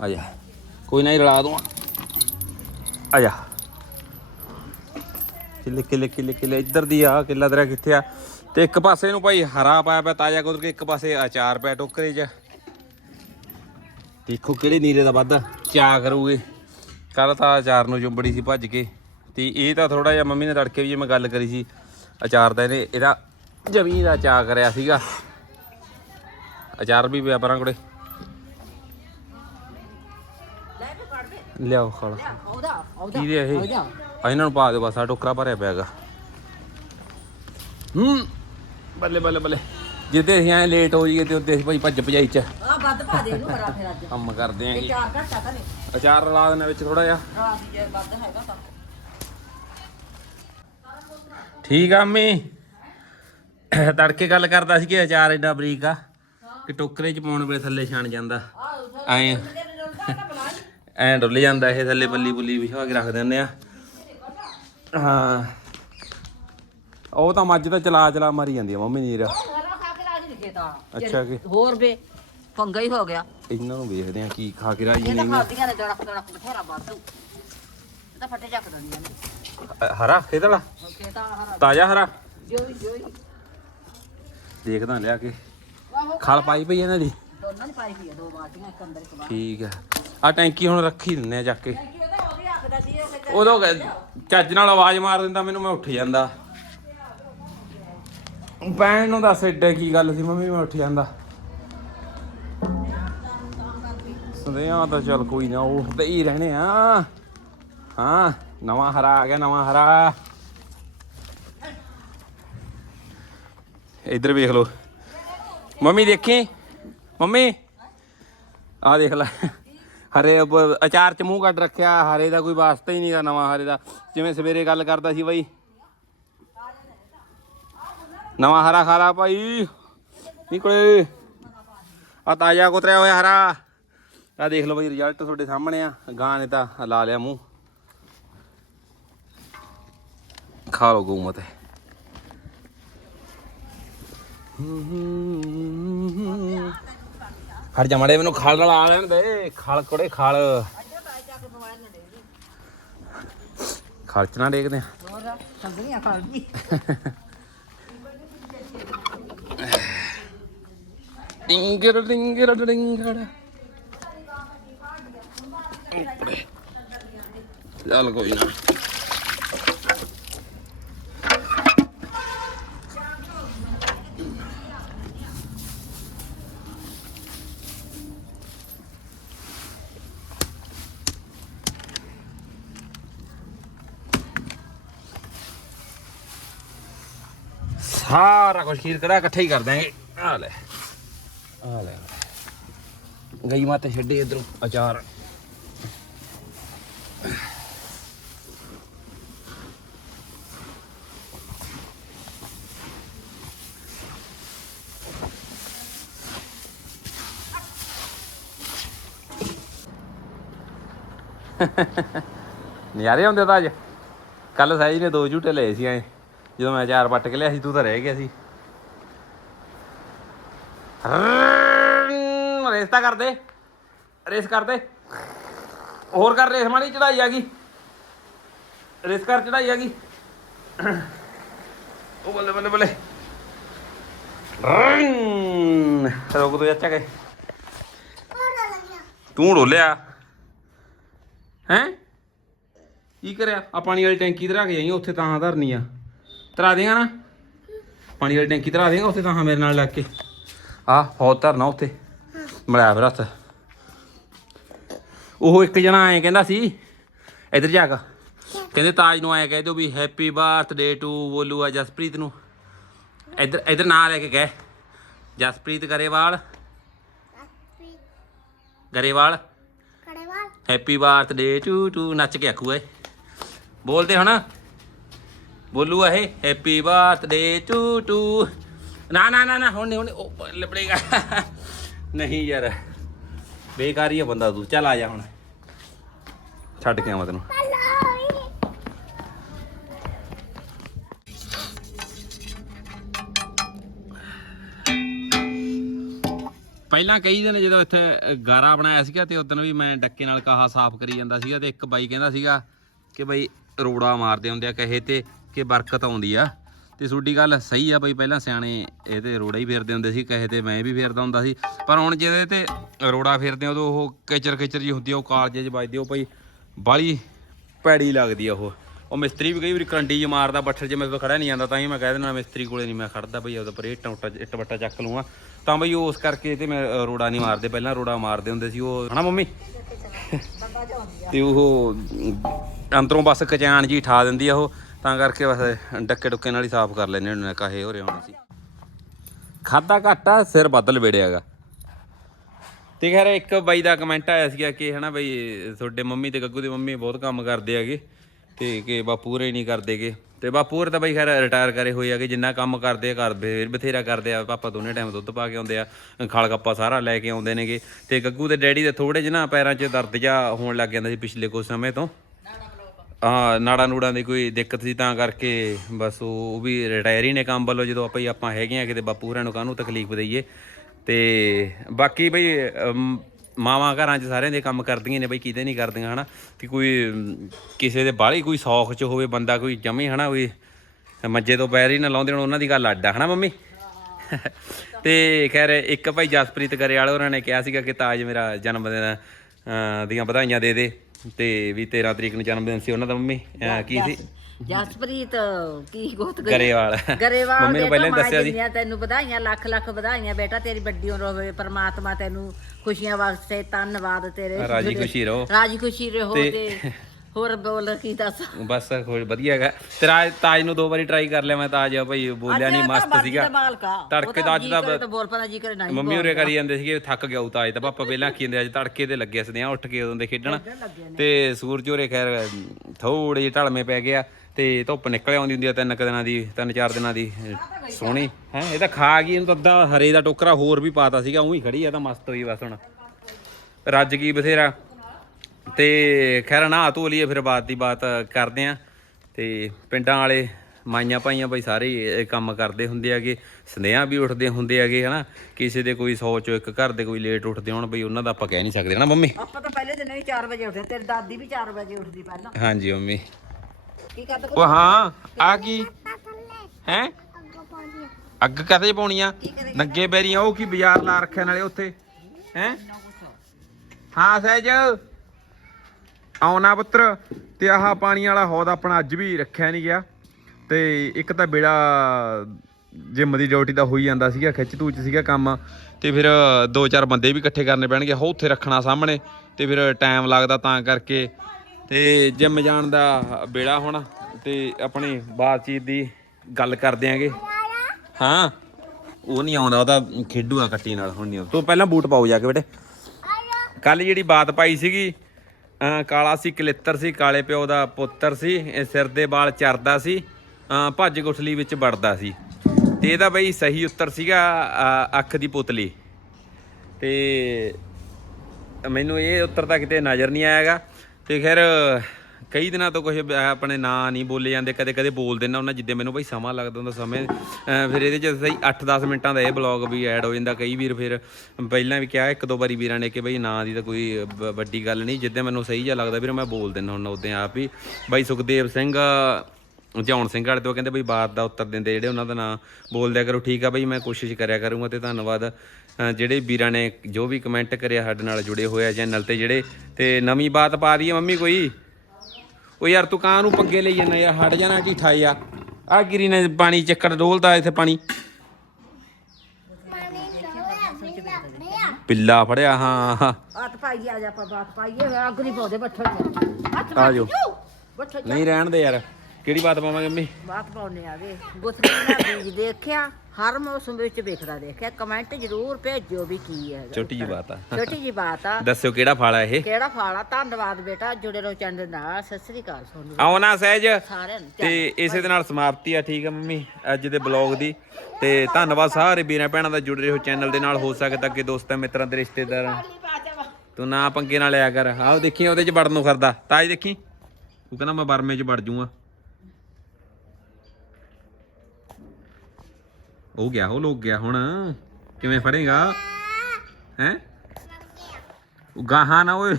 ਆ ਜਾ। ਕੋਈ ਨਹੀਂ ਰਲਾ ਦੂੰ। ਆ ਜਾ। ਕਿੱਲੇ ਕਿੱਲੇ ਕਿੱਲੇ ਕਿੱਲੇ। ਇੱਧਰ ਦੀ ਆ ਕਿੱਲਾ ਤੇਰਾ ਕਿੱਥੇ ਆ? ਤੇ ਇੱਕ ਪਾਸੇ ਨੂੰ ਭਾਈ ਹਰਾ ਪਾਇਆ ਪਿਆ ਤਾਜ਼ਾ ਕੁਦਰ ਕੇ ਇੱਕ ਪਾਸੇ ਅਚਾਰ ਪਿਆ ਟੋਕਰੇ 'ਚ। ਦੇਖੋ ਕਿਹੜੇ ਨੀਰੇ ਦਾ ਵੱਧ ਚਾ ਕਰੂਗੇ। ਕੱਲ ਤਾਂ ਅਚਾਰ ਨੂੰ ਜੁੰਬੜੀ ਸੀ ਭੱਜ ਕੇ ਤੇ ਇਹ ਤਾਂ ਥੋੜਾ ਜਿਹਾ ਮੰਮੀ ਨੇ ਤੜਕੇ ਵੀ ਮੈਂ ਗੱਲ ਕਰੀ ਸੀ, ਅਚਾਰ ਦਾ ਇਹਨੇ ਇਹਦਾ ਜ਼ਮੀਨ ਦਾ ਚਾ ਕਰਿਆ ਸੀਗਾ। ਅਚਾਰ ਵੀ ਪਿਆ ਪਰਾਂ ਕੋਲੇ। ਲਿਆਓ ਖਾਲਾ ਕੀ ਦੇ ਇਹ? ਆ ਇਹਨਾਂ ਨੂੰ ਪਾ ਦਿਓ ਬਸ ਆ ਟੋਕਰਾ ਭਰਿਆ ਪਿਆਗਾ ਹੂੰ। ਬੱਲੇ ਬੱਲੇ ਬੱਲੇ। ਜਿੱਦੇ ਅਸੀਂ ਐ ਲੇਟ ਹੋ ਜਾਈਏ ਤੇ ਉੱਤੇ ਅਸੀਂ ਭਾਈ ਭੱਜ ਭਜਾਈ ਚ। ਆ ਵੱਧ ਪਾ ਦੇ ਇਹਨੂੰ ਹਰਾ ਫਿਰ ਅੱਜ। ਕੰਮ ਕਰਦੇ ਇਹ ਆਂਗੇ ਚਾਰ ਘੰਟਾ ਤਾਂ ਨਹੀਂ। ਅਚਾਰ ਰਲਾ ਦੇਣਾ ਵਿੱਚ ਥੋੜਾ ਜਿਹਾ। ਰਾਤ ਜੇ ਵੱਧ ਹੈਗਾ ਤਾਂ। ਠੀਕ ਆ ਅੰਮੀ। ਤੜਕੇ ਗੱਲ ਕਰਦਾ ਸੀ ਕਿ ਅਚਾਰ ਐਡਾ ਬਰੀਕ ਆ ਕਿ ਟੋਕਰੇ ਚ ਪਾਉਣ ਵੇਲੇ ਥੱਲੇ ਛਣ ਜਾਂਦਾ। ਐਂ। ਐਂ ਡੁੱਲ ਜਾਂਦਾ ਇਹ ਥੱਲੇ ਬੱਲੀ ਬੁੱਲੀ ਵਿਛਾ ਕੇ ਰੱਖ ਦਿੰਦੇ ਆ। ਹਾਂ। ਉਹ ਤਾਂ ਮੱਝ ਤਾਂ ਚਲਾ ਚਲਾ ਮਾਰੀ ਜਾਂਦੀ ਆ ਮੰਮੀ ਨੀਰ। ਲਿਖੇ ਤਾਂ। ਅੱਛਾ ਕਿ? ਹੋਰ ਵੇ ਪੰਗਾ ਹੀ ਹੋ ਗਿਆ। ਇਹਨਾਂ ਨੂੰ ਵੇਖਦੇ ਆ ਕੀ ਖਾ ਕੇ ਰਾਜੀ ਇਹ ਤਾਂ ਨਹੀਂ ਖਾਦੀਆਂ ਨੇ ਦੜਕ ਦੜਕ ਬਥੇਰਾ ਵਾਧੂ। ਇਹ ਤਾਂ ਫੱਟੇ ਚੱਕ ਦਿੰਦੀਆਂ ਨੇ। ਹਰਾ ਖੇਦਲਾ ਓਕੇ ਤਾਂ ਹਰਾ। ਤਾਜ਼ਾ ਹਰਾ? ਜੋਈ ਜੋਈ। ਦੇਖਦਾ ਲਿਆ ਕੇ। ਆਹੋ। ਖਲ ਪਾਈ ਪਈ ਇਹਨਾਂ ਦੀ? ਦੋਨਾਂ ਨੇ ਪਾਈ ਹੋਈ ਆ ਦੋ ਬਾਲਟੀਆਂ ਇੱਕ ਅੰਦਰ ਇੱਕ ਬਾਹਰ। ਠੀਕ ਆ। ਆ ਟੈਂਕੀ ਹੁਣ ਰੱਖੀ ਦਿੰਨੇ ਆ ਚੱਕ ਕੇ। ਉਹਦਾ ਸੀ ਉਹ ਉਦੋਂ ਕ- ਚੱਜ ਨਾਲ ਆਵਾਜ਼ ਮਾਰ ਦਿੰਦਾ ਮੈਨੂੰ ਮੈਂ ਉੱਠ ਜਾਂਦਾ। ਪੈਣ ਨੂੰ ਦੱਸ ਏਡੇ ਕੀ ਗੱਲ ਸੀ, ਮੰਮੀ ਮੈਂ ਉੱਠ ਜਾਂਦਾ। ਸੰਦਿਆਂ ਤਾਂ ਚੱਲ ਕੋਈ ਨਾ ਉੱਠਦੇ ਹੀ ਰਹਿਣੇ ਆ। ਹਾਂ, ਨਵਾਂ ਹਰਾ ਆ ਗਿਆ, ਨਵਾਂ ਹਰਾ। ਇੱਧਰ ਵੇਖ ਲਓ। ਮੰਮੀ ਦੇਖੀ? ਮੰਮੀ? ਆ ਦੇਖ ਲੈ। ਹਰੇ ਅਚਾਰ ਚ ਮੂੰਹ ਕੱਢ ਰੱਖਿਆ, ਹਰੇ ਦਾ ਕੋਈ ਵਾਸਤਾ ਹੀ ਨਹੀਂਗਾ ਨਵਾਂ ਹਰੇ ਦਾ। ਜਿਵੇਂ ਸਵੇਰੇ ਗੱਲ ਕਰਦਾ ਸੀ ਬਾਈ। ਨਵਾਂ ਹਰਾ ਖਾਲਾ ਭਾਈ। ਨਿਕਲੇ। ਆ ਤਾਜ਼ਾ ਕੁਤਰਿਆ ਹੋਇਆ ਹਰਾ। ਆ ਦੇਖ ਲਓ ਬਾਈ ਰਿਜ਼ਲਟ ਤੁਹਾਡੇ ਸਾਹਮਣੇ ਆ। ਗਾਂ ਨੇ ਤਾਂ ਲਾ ਲਿਆ ਮੂੰਹ। ਖਾ ਲਓ ਗਊ ਮਤੇ ਹਟ ਜਾ ਮੜੇ ਮੈਨੂੰ ਖਲ ਨਾਲ ਆ ਲੈਣ ਦੇ। ਖਲ ਕੋੜੇ ਖਲ। ਖਰਚ ਨਾ ਦੇਖਦੇ ਆ। ਹੋਰ ਸੰਗਲੀਆਂ ਖਾ ਗਈ [LAUGHS] ਡਿੰਗਰ ਡਿੰਗਰ ਡਿੰਗਰ ਚੱਲ ਕੋਈ ਨਾ ਸਾਰਾ ਕੁਝ ਖੀਰ ਕੜਾ ਇਕੱਠਾ ਹੀ ਕਰ ਦਾਂਗੇ ਆ ਲੈ ਆ ਲੈ। ਗਈ ਮਾਤੇ ਛੱਡੇ ਇਧਰੋਂ ਅਚਾਰ। ਨਜ਼ਾਰੇ ਆਉਂਦੇ ਤਾਂ ਅੱਜ। ਕੱਲ ਸਾਈ ਨੇ ਦੋ ਝੂਟੇ ਲਏ ਸੀ ਐ। ਜਦੋਂ ਮੈਂ ਅਚਾਰ ਪੱਟ ਕੇ ਲਿਆ ਸੀ, ਤੂੰ ਤਾਂ ਰਹਿ ਗਿਆ ਸੀ ਰੇਸ ਤਾਂ ਕਰ ਦੇ ਰੇਸ ਕਰ ਦੇ ਹੋਰ ਕਰ, ਰੇਸ ਮਾੜੀ ਚੜਾਈ ਆ ਗਈ। ਰੇਸ ਕਰ ਚੜਾਈ ਆ ਗਈ। ਉਹ ਬੱਲੇ ਬੱਲੇ ਬੱਲੇ। ਰੋਕ ਦੋ ਚਾਚਾ ਕੇ। ਤੂੰ ਡੋਲਿਆ। ਹੈ? ਕੀ ਕਰਿਆ? ਆ ਪਾਣੀ ਵਾਲੀ ਟੈਂਕੀ ਧਰਾ ਕੇ ਜਾਈ, ਉੱਥੇ ਤਾਂ ਧਰਨੀ ਆ। ਧਰਾ ਦੇਗਾ ਨਾ? ਪਾਣੀ ਵਾਲੀ ਟੈਂਕੀ ਧਰਾ ਦੇਗਾ, ਉੱਥੇ ਤਾਂ ਮੇਰੇ ਨਾਲ ਲੱਗ ਕੇ। ਆ, ਫੌਜ ਧਰਨਾ ਉੱਥੇ। ਮਿਲਿਆ ਫਿਰ ਹੱਥ। ਉਹ ਇੱਕ ਜਣਾ ਐ ਕਹਿੰਦਾ ਸੀ ਇੱਧਰ ਜਾ ਕੇ। ਕਹਿੰਦੇ ਤਾਜ ਨੂੰ ਐ ਕਹਿ ਦਿਓ ਵੀ ਹੈਪੀ ਬਰਥਡੇ ਟੂ ਬੋਲੂ ਆ ਜਸਪ੍ਰੀਤ ਨੂੰ। ਇੱਧਰ ਇੱਧਰ ਨਾਂ ਲੈ ਕੇ ਕਹਿ। ਜਸਪ੍ਰੀਤ ਗਰੇਵਾਲ। ਗਰੇਵਾਲ। ਕੜੇਵਾਲ ਹੈਪੀ ਬਰਥਡੇ ਟੂ ਟੂ ਨੱਚ ਕੇ ਆਖੂ ਏ ਬੋਲਦੇ ਹੁਣ। ਬੋਲੂ ਇਹ ਹੈਪੀ ਬਰਥਡੇ ਟੂ ਟੂ ਨਾ ਨਾ ਨਾ ਨਾ ਹੁਣ ਨਹੀਂ ਹੁਣ ਲਿਬੜੇਗਾ ਨਹੀਂ ਯਾਰ। ਬੇਕਾਰ ਹੀ ਆ ਬੰਦਾ ਤੂੰ। ਚੱਲ ਆ ਜਾ ਹੁਣ। ਛੱਡ ਕੇ ਆਵਾਂ ਤੈਨੂੰ। ਪਹਿਲਾਂ ਕਈ ਦਿਨ ਜਦੋਂ ਇੱਥੇ ਗਾਰਾ ਬਣਾਇਆ ਸੀਗਾ ਤੇ ਉਦੋਂ ਵੀ ਮੈਂ ਡੱਕੇ ਨਾਲ ਕਾਹਾ ਸਾਫ਼ ਕਰੀ ਜਾਂਦਾ ਸੀਗਾ ਤੇ ਇੱਕ ਬਾਈ ਕਹਿੰਦਾ ਸੀਗਾ ਕਿ ਬਈ ਰੋੜਾ ਮਾਰਦੇ ਹੁੰਦੇ ਆ ਕਹੇ ਤੇ ਕਿ ਬਰਕਤ ਆਉਂਦੀ ਆ। ਤੇ ਤੁਹਾਡੀ ਗੱਲ ਸਹੀ ਆ ਬਈ ਪਹਿਲਾਂ ਸਿਆਣੇ ਇਹ ਤੇ ਰੋੜਾ ਹੀ ਫੇਰਦੇ ਹੁੰਦੇ ਸੀ ਕਹੇ ਤੇ ਮੈਂ ਵੀ ਫੇਰਦਾ ਹੁੰਦਾ ਸੀ। ਪਰ ਹੁਣ ਜਿਹਦੇ ਤੇ ਰੋੜਾ ਫੇਰਦੇ ਉਦੋਂ ਉਹ ਕਿਚਰ ਕਿਚਰ ਜੀ ਹੁੰਦੀ ਆ ਉਹ ਕਾਲਜੇ 'ਚ ਵੱਜਦੀ ਉਹ ਬਈ ਬਾਲੀ ਪੈੜੀ ਲੱਗਦੀ ਆ ਉਹ। ਉਹ ਮਿਸਤਰੀ ਵੀ ਕਈ ਵਾਰੀ ਕਰੰਡੀ ਜ ਮਾਰਦਾ ਬੱਠਲ 'ਚ ਮੇਰੇ ਤੋਂ ਖੜਾ ਨਹੀਂ ਜਾਂਦਾ ਤਾਂ ਹੀ ਮੈਂ ਕਹਿ ਦਿੰਦਾ ਮਿਸਤਰੀ ਕੋਲੇ ਨਹੀਂ ਮੈਂ ਖੜਦਾ ਬਈ ਉਹਦਾ ਪਰ ਇਹ ਟੌਟਾ ਇੱਟ ਬੱਟਾ ਚੱਕ ਲੂੰਗਾ ਤਾਂ ਬਈ ਉਸ ਕਰਕੇ ਤੇ ਮੈਂ ਰੋੜਾ ਨਹੀਂ ਮਾਰਦੇ ਪਹਿਲਾਂ ਰੋੜਾ ਮਾਰਦੇ ਹੁੰਦੇ ਸੀ ਉਹ। ਹਨਾ ਮੰਮੀ? ਤੇ ਉਹ ਅੰਦਰੋਂ ਬਸ ਕਚਾਨ ਜੀ ਠਾ ਦਿੰਦੀ ਆ ਉਹ। ਤਾਂ ਕਰਕੇ ਬਸ ਡੱਕੇ ਡੁੱਕੇ ਨਾਲ ਹੀ ਸਾਫ਼ ਕਰ ਲੈਣੇ ਹੁੰਦੇ ਨੇ, ਕਾਹੇ ਹੋ ਰਹੇ ਹੁਣ ਸੀ ਖਾਦਾ ਘਾਟਾ ਸਿਰ ਬਦਲ ਵੇੜਿਆਗਾ। ਤੇ ਖੈਰ ਇੱਕ ਬਾਈ ਦਾ ਕਮੈਂਟ ਆਇਆ ਸੀਗਾ ਕਿ ਹਨਾ ਬਈ, ਤੁਹਾਡੇ ਮੰਮੀ ਤੇ ਗੱਗੂ ਦੀ ਮੰਮੀ ਬਹੁਤ ਕੰਮ ਕਰਦੇ ਹੈਗੇ, ਤੇ ਕਿ ਬਾਪੂ ਰੇ ਨਹੀਂ ਕਰਦੇਗੇ ਤੇ ਬਾਪੂ ਹੋਰ ਤਾਂ ਬਈ ਖੈਰ ਰਿਟਾਇਰ ਕਰੇ ਹੋਏ ਹੈਗੇ, ਜਿੰਨਾ ਕੰਮ ਕਰਦੇ ਆ, ਘਰ ਫੇਰ ਬਥੇਰਾ ਕਰਦੇ ਆ, ਪਾਪਾ ਦੋਨੇ ਟਾਈਮ ਦੁੱਧ ਪਾ ਕੇ ਆਉਂਦੇ ਆ, ਖਾਲ ਗੱਪਾ ਸਾਰਾ ਲੈ ਕੇ ਆਉਂਦੇ ਨੇਗੇ। ਤੇ ਗੱਗੂ ਦੇ ਡੈਡੀ ਦੇ ਥੋੜੇ ਜਿਹਾ ਨਾ ਪੈਰਾਂ 'ਚ ਦਰਦ ਜਾ ਹੋਣ ਲੱਗ ਜਾਂਦਾ ਸੀ ਪਿਛਲੇ ਕੁਝ ਸਮੇਂ ਤੋਂ। ਹਾਂ ਨਾੜਾ ਨੂੜਾਂ ਦੀ ਕੋਈ ਦਿੱਕਤ ਸੀ ਤਾਂ ਕਰਕੇ ਬਸ ਉਹ ਉਹ ਵੀ ਰਿਟਾਇਰ ਹੀ ਨੇ ਕੰਮ ਵੱਲੋਂ, ਜਦੋਂ ਆਪਾਂ ਹੀ ਆਪਾਂ ਹੈਗੇ ਆ ਕਿਤੇ ਬਾਪੂ ਹੋਰਾਂ ਨੂੰ ਕਾਹਨੂੰ ਤਕਲੀਫ ਦਈਏ। ਤੇ ਬਾਕੀ ਬਈ ਮਾਵਾਂ ਘਰਾਂ 'ਚ ਸਾਰਿਆਂ ਦੇ ਕੰਮ ਕਰਦੀਆਂ ਨੇ ਬਈ, ਕਿਤੇ ਨਹੀਂ ਕਰਦੀਆਂ, ਹਨਾ? ਕਿ ਕੋਈ ਕਿਸੇ ਦੇ ਬਾਹਲੀ ਕੋਈ ਸੌਖ 'ਚ ਹੋਵੇ, ਬੰਦਾ ਕੋਈ ਜਮੇ, ਹਨਾ? ਕੋਈ ਮੰਜੇ ਤੋਂ ਪੈਰ ਹੀ ਨਾ ਲਾਉਂਦੇ ਹੋਣ, ਉਹਨਾਂ ਦੀ ਗੱਲ ਅੱਡ ਆ, ਹਨਾ ਮੰਮੀ? [LAUGHS] ਤੇ ਖੈਰ, ਇੱਕ ਭਾਈ ਜਸਪ੍ਰੀਤ ਗਰੇਵਾਲ, ਉਹਨਾਂ ਨੇ ਕਿਹਾ ਸੀਗਾ ਕਿ ਤਾਜ ਮੇਰਾ ਜਨਮ ਦਿਨ ਦੀਆਂ ਵਧਾਈਆਂ ਦੇ ਦੇ। ਤੇ ਵੀ 13 ਤਰੀਕ ਨੂੰ ਜਨਮ ਦਿਨ ਸੀ ਉਹਨਾਂ ਦਾ ਮੰਮੀ। ਅਹ, ਕੀ ਸੀ? ਜਸਪ੍ਰੀਤ ਕੀ ਗੋਤ ਗਈ ਗਰੇਵਾਲ। ਗਰੇਵਾਲ ਮੰਮੀ ਨੂੰ ਬੇਟਾ, ਪਹਿਲਾਂ ਹੀ ਮਾਂ ਦੱਸਿਆ ਸੀ। ਜਿੰਨੀਆਂ ਤੈਨੂੰ ਵਧਾਈਆਂ ਲੱਖ ਲੱਖ ਵਧਾਈਆਂ ਬੇਟਾ ਤੇਰੀ ਵੱਡੀ ਉਮਰ ਹੋਵੇ ਪ੍ਰਮਾਤਮਾ ਤੈਨੂੰ ਖੁਸ਼ੀਆਂ ਵਾਸਤੇ ਧੰਨਵਾਦ ਤੇਰੇ ਰਾਜੀ ਖੁਸ਼ੀ ਰਹੋ। ਰਾਜੀ ਖੁਸ਼ੀ ਰਹੋ ਤੇ- ਤੇ ਹੋਰ ਬੋਲ ਕੀ ਦੱਸ? ਬਸ ਕੋਈ ਵਧੀਆ ਹੈਗਾ। ਤੇ ਰਾਜ ਤਾਜ ਨੂੰ ਦੋ ਵਾਰੀ ਟਰਾਈ ਕਰ ਲਿਆ ਮੈਂ ਤਾਜ ਭਾਈ ਬੋਲਿਆ ਨਹੀਂ ਮਸਤ ਸੀਗਾ। ਤੜਕੇ ਦਾ ਅੱਜ ਦਾ ਬੋਲ ਪਤਾ ਜੀ ਕਰੇ ਨਹੀਂ ਮੰਮੀ ਉਰੇ ਕਰੀ ਜਾਂਦੇ ਸੀਗੇ ਥੱਕ ਗਿਆ ਉਹ ਤਾਜ ਤਾਂ ਪਾਪਾ ਪਹਿਲਾਂ ਆਖੀ ਜਾਂਦੇ ਅੱਜ ਤੜਕੇ ਤੇ ਲੱਗੇ ਸਦੇ ਉੱਠ ਕੇ ਉਦੋਂ ਦੇ ਖੇਡਣ। ਤੇ ਸੂਰਜ ਉਰੇ ਖੈਰ ਥੋੜੇ ਜਿਹੇ ਢਲਵੇਂ ਪੈ ਗਿਆ ਤੇ ਧੁੱਪ ਨਿਕਲ ਆਉਂਦੀ ਹੁੰਦੀ ਆ ਤਿੰਨ ਕੁ ਦਿਨਾਂ ਦੀ ਤਿੰਨ ਚਾਰ ਦਿਨਾਂ ਦੀ ਸੋਹਣੀ। ਹੈ ਇਹ ਤਾਂ ਖਾ ਗਈ ਇਹਨੂੰ ਤਾਂ ਅੱਧਾ ਹਰੇ ਦਾ ਟੋਕਰਾ ਹੋਰ ਵੀ ਪਾਤਾ ਸੀਗਾ ਉਹੀ ਖੜੀ ਆ ਤਾਂ ਮਸਤ ਹੋਈ ਬਸ ਹੁਣ। ਰੱਜ ਗਈ ਬਥੇਰਾ। ਤੇ ਖੈਰ ਨਾ ਧੋ ਲਈਏ ਫਿਰ ਬਾਤ ਦੀ ਬਾਤ ਕਰਦੇ ਆ। ਤੇ ਪਿੰਡਾਂ ਵਾਲੇ ਮਾਈਆਂ ਭਾਈਆਂ ਬਈ ਸਾਰੇ ਇਹ ਕੰਮ ਕਰਦੇ ਹੁੰਦੇ ਹੈਗੇ ਸੰਧਿਆਂ ਵੀ ਉੱਠਦੇ ਹੁੰਦੇ ਹੈਗੇ ਹਨਾ। ਕਿਸੇ ਦੇ ਕੋਈ 100 ਚੋਂ ਇੱਕ ਘਰ ਦੇ ਕੋਈ ਲੇਟ ਉੱਠਦੇ ਹੋਣ ਬਈ ਉਹਨਾਂ ਦਾ ਆਪਾਂ ਕਹਿ ਨਹੀਂ ਸਕਦੇ ਹਨਾ ਮੰਮੀ? ਆਪਾਂ ਤਾਂ ਪਹਿਲੇ ਦਿਨ ਵੀ 4 ਵਜੇ ਉੱਠੇ ਤੇਰੀ ਦਾਦੀ ਵੀ 4 ਵਜੇ ਉੱਠਦੀ ਪਹਿਲਾਂ। ਹਾਂਜੀ ਮੰਮੀ। ਕੀ ਕਰਦਾ ਉਹ ਹਾਂ ਆ ਕੀ? ਹੈ? ਅੱਗੋਂ ਕਦੇ ਪਾਉਣੀ ਆ? ਨੱਗੇ ਬੈਰੀਆਂ ਉਹ ਕੀ ਬਾਜ਼ਾਰ ਲਾ ਰੱਖਿਆ ਨਾਲੇ ਉੱਥੇ? ਹੈ? ਹਾਂ ਸਹਿਜ। ਆਉਣਾ ਪੁੱਤਰ, ਤੇ ਆਹ ਪਾਣੀ ਵਾਲਾ ਹੌਦ ਆਪਣਾ ਅੱਜ ਵੀ ਰੱਖਿਆ ਨਹੀਂ ਗਿਆ। ਤੇ ਇੱਕ ਤਾਂ ਬੇੜਾ ਜਿੰਮ ਦੀ ਡਿਊਟੀ ਦਾ ਹੋਈ ਜਾਂਦਾ ਸੀਗਾ, ਖਿੱਚ ਤੂਚ ਸੀਗਾ ਕੰਮ। ਤੇ ਫਿਰ ਦੋ ਚਾਰ ਬੰਦੇ ਵੀ ਇਕੱਠੇ ਕਰਨੇ ਪੈਣਗੇ ਹੋ ਉੱਥੇ ਰੱਖਣਾ ਸਾਹਮਣੇ। ਤੇ ਫਿਰ ਟਾਈਮ ਲੱਗਦਾ ਤਾਂ ਕਰਕੇ। ਤੇ ਜਿੰਮ ਜਾਣ ਦਾ ਬੇੜਾ ਹੁਣ, ਤੇ ਆਪਣੀ ਬਾਤਚੀਤ ਦੀ ਗੱਲ ਕਰਦੇ ਆਂਗੇ। ਹਾਂ। ਉਹ ਨਹੀਂ ਆਉਂਦਾ, ਉਹ ਤਾਂ ਖੇਡੂਆ ਕੱਟੀ ਨਾਲ, ਹੁਣ ਨਹੀਂ ਤੂੰ ਪਹਿਲਾਂ ਬੂਟ ਪਾਓ ਜਾ ਕੇ ਬੇਟੇ। ਕੱਲ ਜਿਹੜੀ ਬਾਤ ਪਾਈ ਸੀਗੀ ਕਾਲਾ ਸੀ, ਕਲਿੱਤਰ ਸੀ, ਕਾਲੇ ਪਿਓ ਦਾ ਪੁੱਤਰ ਸੀ, ਇਹ ਸਿਰ ਦੇ ਵਾਲ ਚਰਦਾ ਸੀ ਭੱਜ ਗੁਠਲੀ ਵਿੱਚ ਵੜਦਾ ਸੀ। ਤੇ ਇਹਦਾ ਬਈ ਸਹੀ ਉੱਤਰ ਸੀਗਾ ਅੱਖ ਦੀ ਪੁਤਲੀ। ਤੇ ਮੈਨੂੰ ਇਹ ਉੱਤਰ ਤਾਂ ਕਿਤੇ ਨਜ਼ਰ ਨਹੀਂ ਆਇਆਗਾ। ਤੇ ਖੈਰ ਕਈ ਦਿਨਾਂ ਤੋਂ ਕੁਝ ਆਪਣੇ ਨਾਂ ਨਹੀਂ ਬੋਲੇ ਜਾਂਦੇ, ਕਦੇ ਕਦੇ ਬੋਲ ਦਿੰਦਾ ਉਹਨਾਂ ਜਿੱਦੇ ਮੈਨੂੰ ਬਈ ਸਮਾਂ ਲੱਗਦਾ ਹੁੰਦਾ, ਸਮੇਂ ਫਿਰ ਇਹਦੇ ਚ ਸਹੀ 8-10 ਮਿੰਟਾਂ ਦਾ ਇਹ ਬਲੌਗ ਵੀ ਐਡ ਹੋ ਜਾਂਦਾ, ਕਈ ਵੀਰ ਫਿਰ ਪਹਿਲਾਂ ਵੀ ਕਿਹਾ, ਇੱਕ ਦੋ ਵਾਰੀ ਵੀਰਾਂ ਨੇ ਕਿ ਬਈ ਨਾਂ ਦੀ ਤਾਂ ਕੋਈ ਵੱਡੀ ਗੱਲ ਨਹੀਂ, ਜਿੱਦੇ ਮੈਨੂੰ ਸਹੀ ਜਿਹਾ ਲੱਗਦਾ, ਵੀਰ ਮੈਂ ਬੋਲ ਦਿੰਦਾ ਹੁੰਦਾ ਉਦੋਂ ਆਪ ਹੀ। ਬਾਈ ਸੁਖਦੇਵ ਸਿੰਘ ਜਿਉਣ ਸਿੰਘ ਵਾਲੇ ਤੋਂ ਕਹਿੰਦੇ ਬਈ ਬਾਤ ਦਾ ਉੱਤਰ ਦਿੰਦੇ, ਜਿਹੜੇ ਉਹਨਾਂ ਦਾ ਨਾਂ ਬੋਲਦਿਆ ਕਰੋ, ਠੀਕ ਆ ਬਈ, ਮੈਂ ਕੋਸ਼ਿਸ਼ ਕਰਿਆ ਕਰੂੰਗਾ ਤੇ ਧੰਨਵਾਦ। ਜਿਹੜੇ ਵੀਰਾਂ ਨੇ ਜੋ ਵੀ ਕਮੈਂਟ ਕਰਿਆ ਸਾਡੇ ਨਾਲ ਜੁੜੇ ਹੋਏ ਆ ਚੈਨਲ ਤੇ ਜਿਹੜੇ, ਤੇ ਨਵੀਂ ਬਾਤ ਪਾ ਰਹੀ ਹੈ ਮੰਮੀ ਕੋਈ? ਉਹ ਯਾਰ ਤੂੰ ਕਾਂ ਨੂੰ ਪੰਗੇ ਲਈ ਜਾਂਦਾ ਯਾਰ ਹਟ ਜਾਣਾ ਢੀਠਾ ਆ ਆ ਗਿਰੀ ਨੇ ਪਾਣੀ ਚੱਕਰ ਡੋਲਦਾ ਇੱਥੇ ਪਾਣੀ। ਵੀ ਪਿੱਲਾ ਫੜਿਆ ਹਾਂ ਹੱਥ ਪਾਈਏ ਆ ਜਾ ਆਪਾਂ ਬਾਤ ਪਾਈਏ ਅੱਗ ਨਹੀਂ ਪਾਉਂਦੇ ਬੱਠਲ ਚ। ਹੱਥ ਆ ਜਾਓ। ਬੱਠਲ ਨਹੀਂ ਰਹਿਣ ਦੇ ਯਾਰ ਕਿਹੜੀ ਬਾਤ ਪਾਵਾਂਗੇ ਮੰਮੀ? ਬਾਤ ਪਾਉਣੇ ਆਵੇ ਗੁੱਥਰੀ ਦਾ ਬੀਜ ਦੇਖਿਆ? ਹਰ ਮੌਸਮ ਵਿੱਚ ਵੇਖਦਾ ਦੇਖਿਆ ਕਮੈਂਟ ਜ਼ਰੂਰ ਭੇਜਿਓ ਵੀ ਕੀ ਹੈ ਛੋਟੀ ਜੀ ਬਾਤ ਆ। ਛੋਟੀ ਜੀ ਬਾਤ ਆ। ਦੱਸਿਓ ਕਿਹੜਾ ਫਲ ਆ ਇਹ? ਕਿਹੜਾ ਫਾਲਾ ਧੰਨਵਾਦ ਬੇਟਾ ਜੁੜੇ ਰਹੋ ਚੈਨਲ ਨਾਲ। ਸਤਿ ਸ੍ਰੀ ਅਕਾਲ ਤੁਹਾਨੂੰ ਨਾ ਸਹਿਜ। ਸਾਰਿਆਂ ਨੂੰ ਤੇ ਇਸੇ ਦੇ ਨਾਲ ਸਮਾਪਤੀ ਆ ਠੀਕ ਆ ਮੰਮੀ? ਅੱਜ ਦੇ ਬਲੌਗ ਦੀ। ਤੇ ਧੰਨਵਾਦ ਸਾਰੇ ਵੀਰਾਂ ਭੈਣਾਂ ਦਾ ਜੁੜ ਰਹੇ ਚੈਨਲ ਦੇ ਨਾਲ। ਹੋ ਸਕਦਾ ਕਿ ਦੋਸਤਾਂ ਮਿੱਤਰਾਂ ਤੇ ਰਿਸ਼ਤੇਦਾਰਾਂ। ਤੂੰ ਨਾ ਪੰਗੇ ਨਾਲ ਲਿਆ ਕਰ। ਆਓ ਦੇਖੀ ਉਹਦੇ ਚ ਵੜਨ ਨੂੰ ਫਿਰਦਾ। ਤਾਜ ਦੇਖੀ? ਤੂੰ ਕਹਿੰਦਾ ਮੈਂ ਬਰਮੇ ਚ ਵੜ ਜੂਆਂ ਉਹ ਗਿਆ ਉਹ ਲੋਕ ਗਿਆ ਹੁਣ। ਕਿਵੇਂ ਫੜੇਗਾ? ਹੈ? ਉਹ ਗਾਹਾਂ ਨਾ ਓਏ।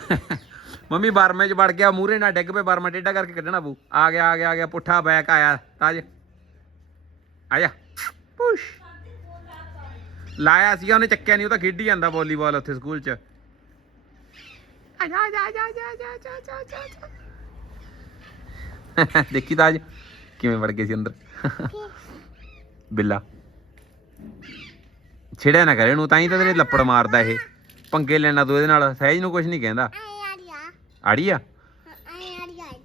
ਮੰਮੀ ਬਾਰਮੇ ਚ ਵੜ ਗਿਆ ਮੂਰੇ ਨਾਲ ਡਿੱਗ ਪੇ ਬਾਰਮਾ ਟੇਡਾ ਕਰਕੇ ਕੱਢਣਾ ਬੂ। ਆ ਗਿਆ ਆ ਗਿਆ ਆ ਗਿਆ, ਪੁੱਠਾ ਬੈਕ ਆਇਆ, ਤਾਜ। ਆਇਆ। ਪੁਸ਼। ਲਾਇਆ ਸੀ ਉਹਨੇ ਚੱਕਿਆ ਨਹੀਂ ਉਹ ਤਾਂ ਖੇਡੀ ਜਾਂਦਾ ਵਾਲੀਬਾਲ ਉੱਥੇ ਸਕੂਲ ਚ। ਦੇਖੀ ਤਾਜ, ਕਿਵੇਂ ਵੜ ਗਏ ਸੀ ਅੰਦਰ। ਬਿੱਲਾ। ਛਿੜਿਆ ਨਾ ਕਰੇ ਇਹਨੂੰ ਤਾਂ ਹੀ ਤਾਂ ਤੇਰੇ ਲੱਪੜ ਮਾਰਦਾ ਇਹ। ਪੰਗੇ ਲੈਣਾ ਤੂੰ ਇਹਦੇ ਨਾਲ, ਸਹਿਜ ਨੂੰ ਕੁਝ ਨਹੀਂ ਕਹਿੰਦਾ। ਆੜੀ ਆ?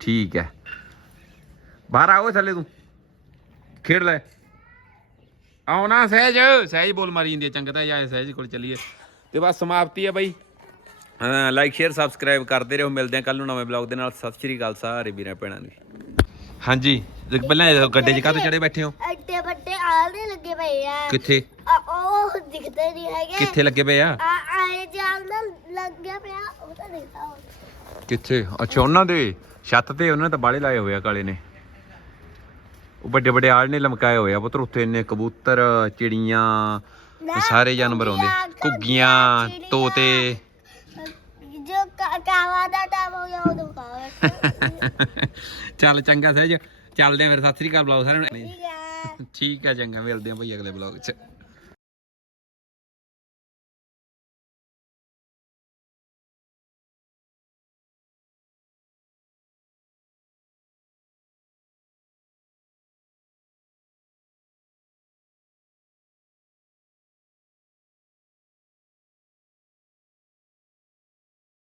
ਠੀਕ ਹੈ। ਬਾਹਰ ਆਓ ਥੱਲੇ ਤੂੰ। ਖੇਡ ਲੈ। ਆਉਣਾ ਸਹਿਜ। ਸਹਿਜ ਬੋਲ ਮਾਰੀ ਜਾਂਦੀ ਹੈ, ਚੰਗਾ ਤਾਂ ਜਾਏ ਸਹਿਜ ਕੋਲ ਚੱਲੀਏ। ਤੇ ਬਸ ਸਮਾਪਤੀ ਹੈ ਬਾਈ। ਲਾਈਕ ਸ਼ੇਅਰ ਸਬਸਕ੍ਰਾਈਬ ਕਰਦੇ ਰਹੋ। ਮਿਲਦੇ ਆ ਕੱਲ ਨੂੰ ਨਵੇਂ ਬਲੌਗ ਦੇ ਨਾਲ। ਸਤਿ ਸ਼੍ਰੀ ਅਕਾਲ ਸਾਰੇ ਵੀਰਾਂ, ਭੈਣਾਂ ਦੀ। ਹਾਂਜੀ। ਤੇ ਪਹਿਲਾਂ ਇਹ ਗੱਡੇ 'ਚ ਕਾਹਤੋਂ ਚੜੇ ਬੈਠੇ ਹੋ? ਐਡੇ ਵੱਡੇ ਆਲਦੇ ਲੱਗੇ ਪਏ ਆ ਕਿੱਥੇ? ਆ, ਉਹ ਦਿਖਦੇ ਨਹੀਂ ਹੈਗੇ। ਕਿੱਥੇ ਲੱਗੇ ਪਏ ਆ? ਆ ਆਏ ਜਾਲ ਦਾ ਲੱਗਿਆ ਪਿਆ ਉਹ ਤਾਂ ਦਿਖਦਾ ਹੁਣ। ਕਿੱਥੇ? ਅੱਛਾ ਉਹਨਾਂ ਦੇ ਛੱਤ ਤੇ ਉਹਨਾਂ ਨੇ ਤਾਂ ਬਾੜੇ ਲਾਏ ਹੋਏ ਆ ਕਾਲੇ ਨੇ। ਉਹ ਵੱਡੇ ਵੱਡੇ ਆੜ ਨੇ ਲਮਕਾਏ ਹੋਏ ਆ ਪੁੱਤਰ ਉੱਥੇ ਇੰਨੇ ਕਬੂਤਰ ਚਿੜੀਆਂ ਸਾਰੇ ਜਾਨਵਰ ਆਉਂਦੇ। ਘੁੱਗੀਆਂ ਤੋਤੇ। ਜੋ ਕਾ- ਕਾਵਾ ਦਾ ਟਾਈਮ ਹੋ ਗਿਆ ਉਦੋਂ ਕਾਵਾ ਚੱਲ ਚੰਗਾ ਸਹਿਜ। ਚੱਲਦੇ ਆ ਫਿਰ ਸਤਿ ਸ੍ਰੀ ਅਕਾਲ ਬੁਲਾਓ ਸਾਰਿਆਂ ਨੂੰ। ਠੀਕ ਹੈ ਚੰਗਾ ਮਿਲਦੇ ਆ ਭਾਈ ਅਗਲੇ ਬਲੌਗ 'ਚ।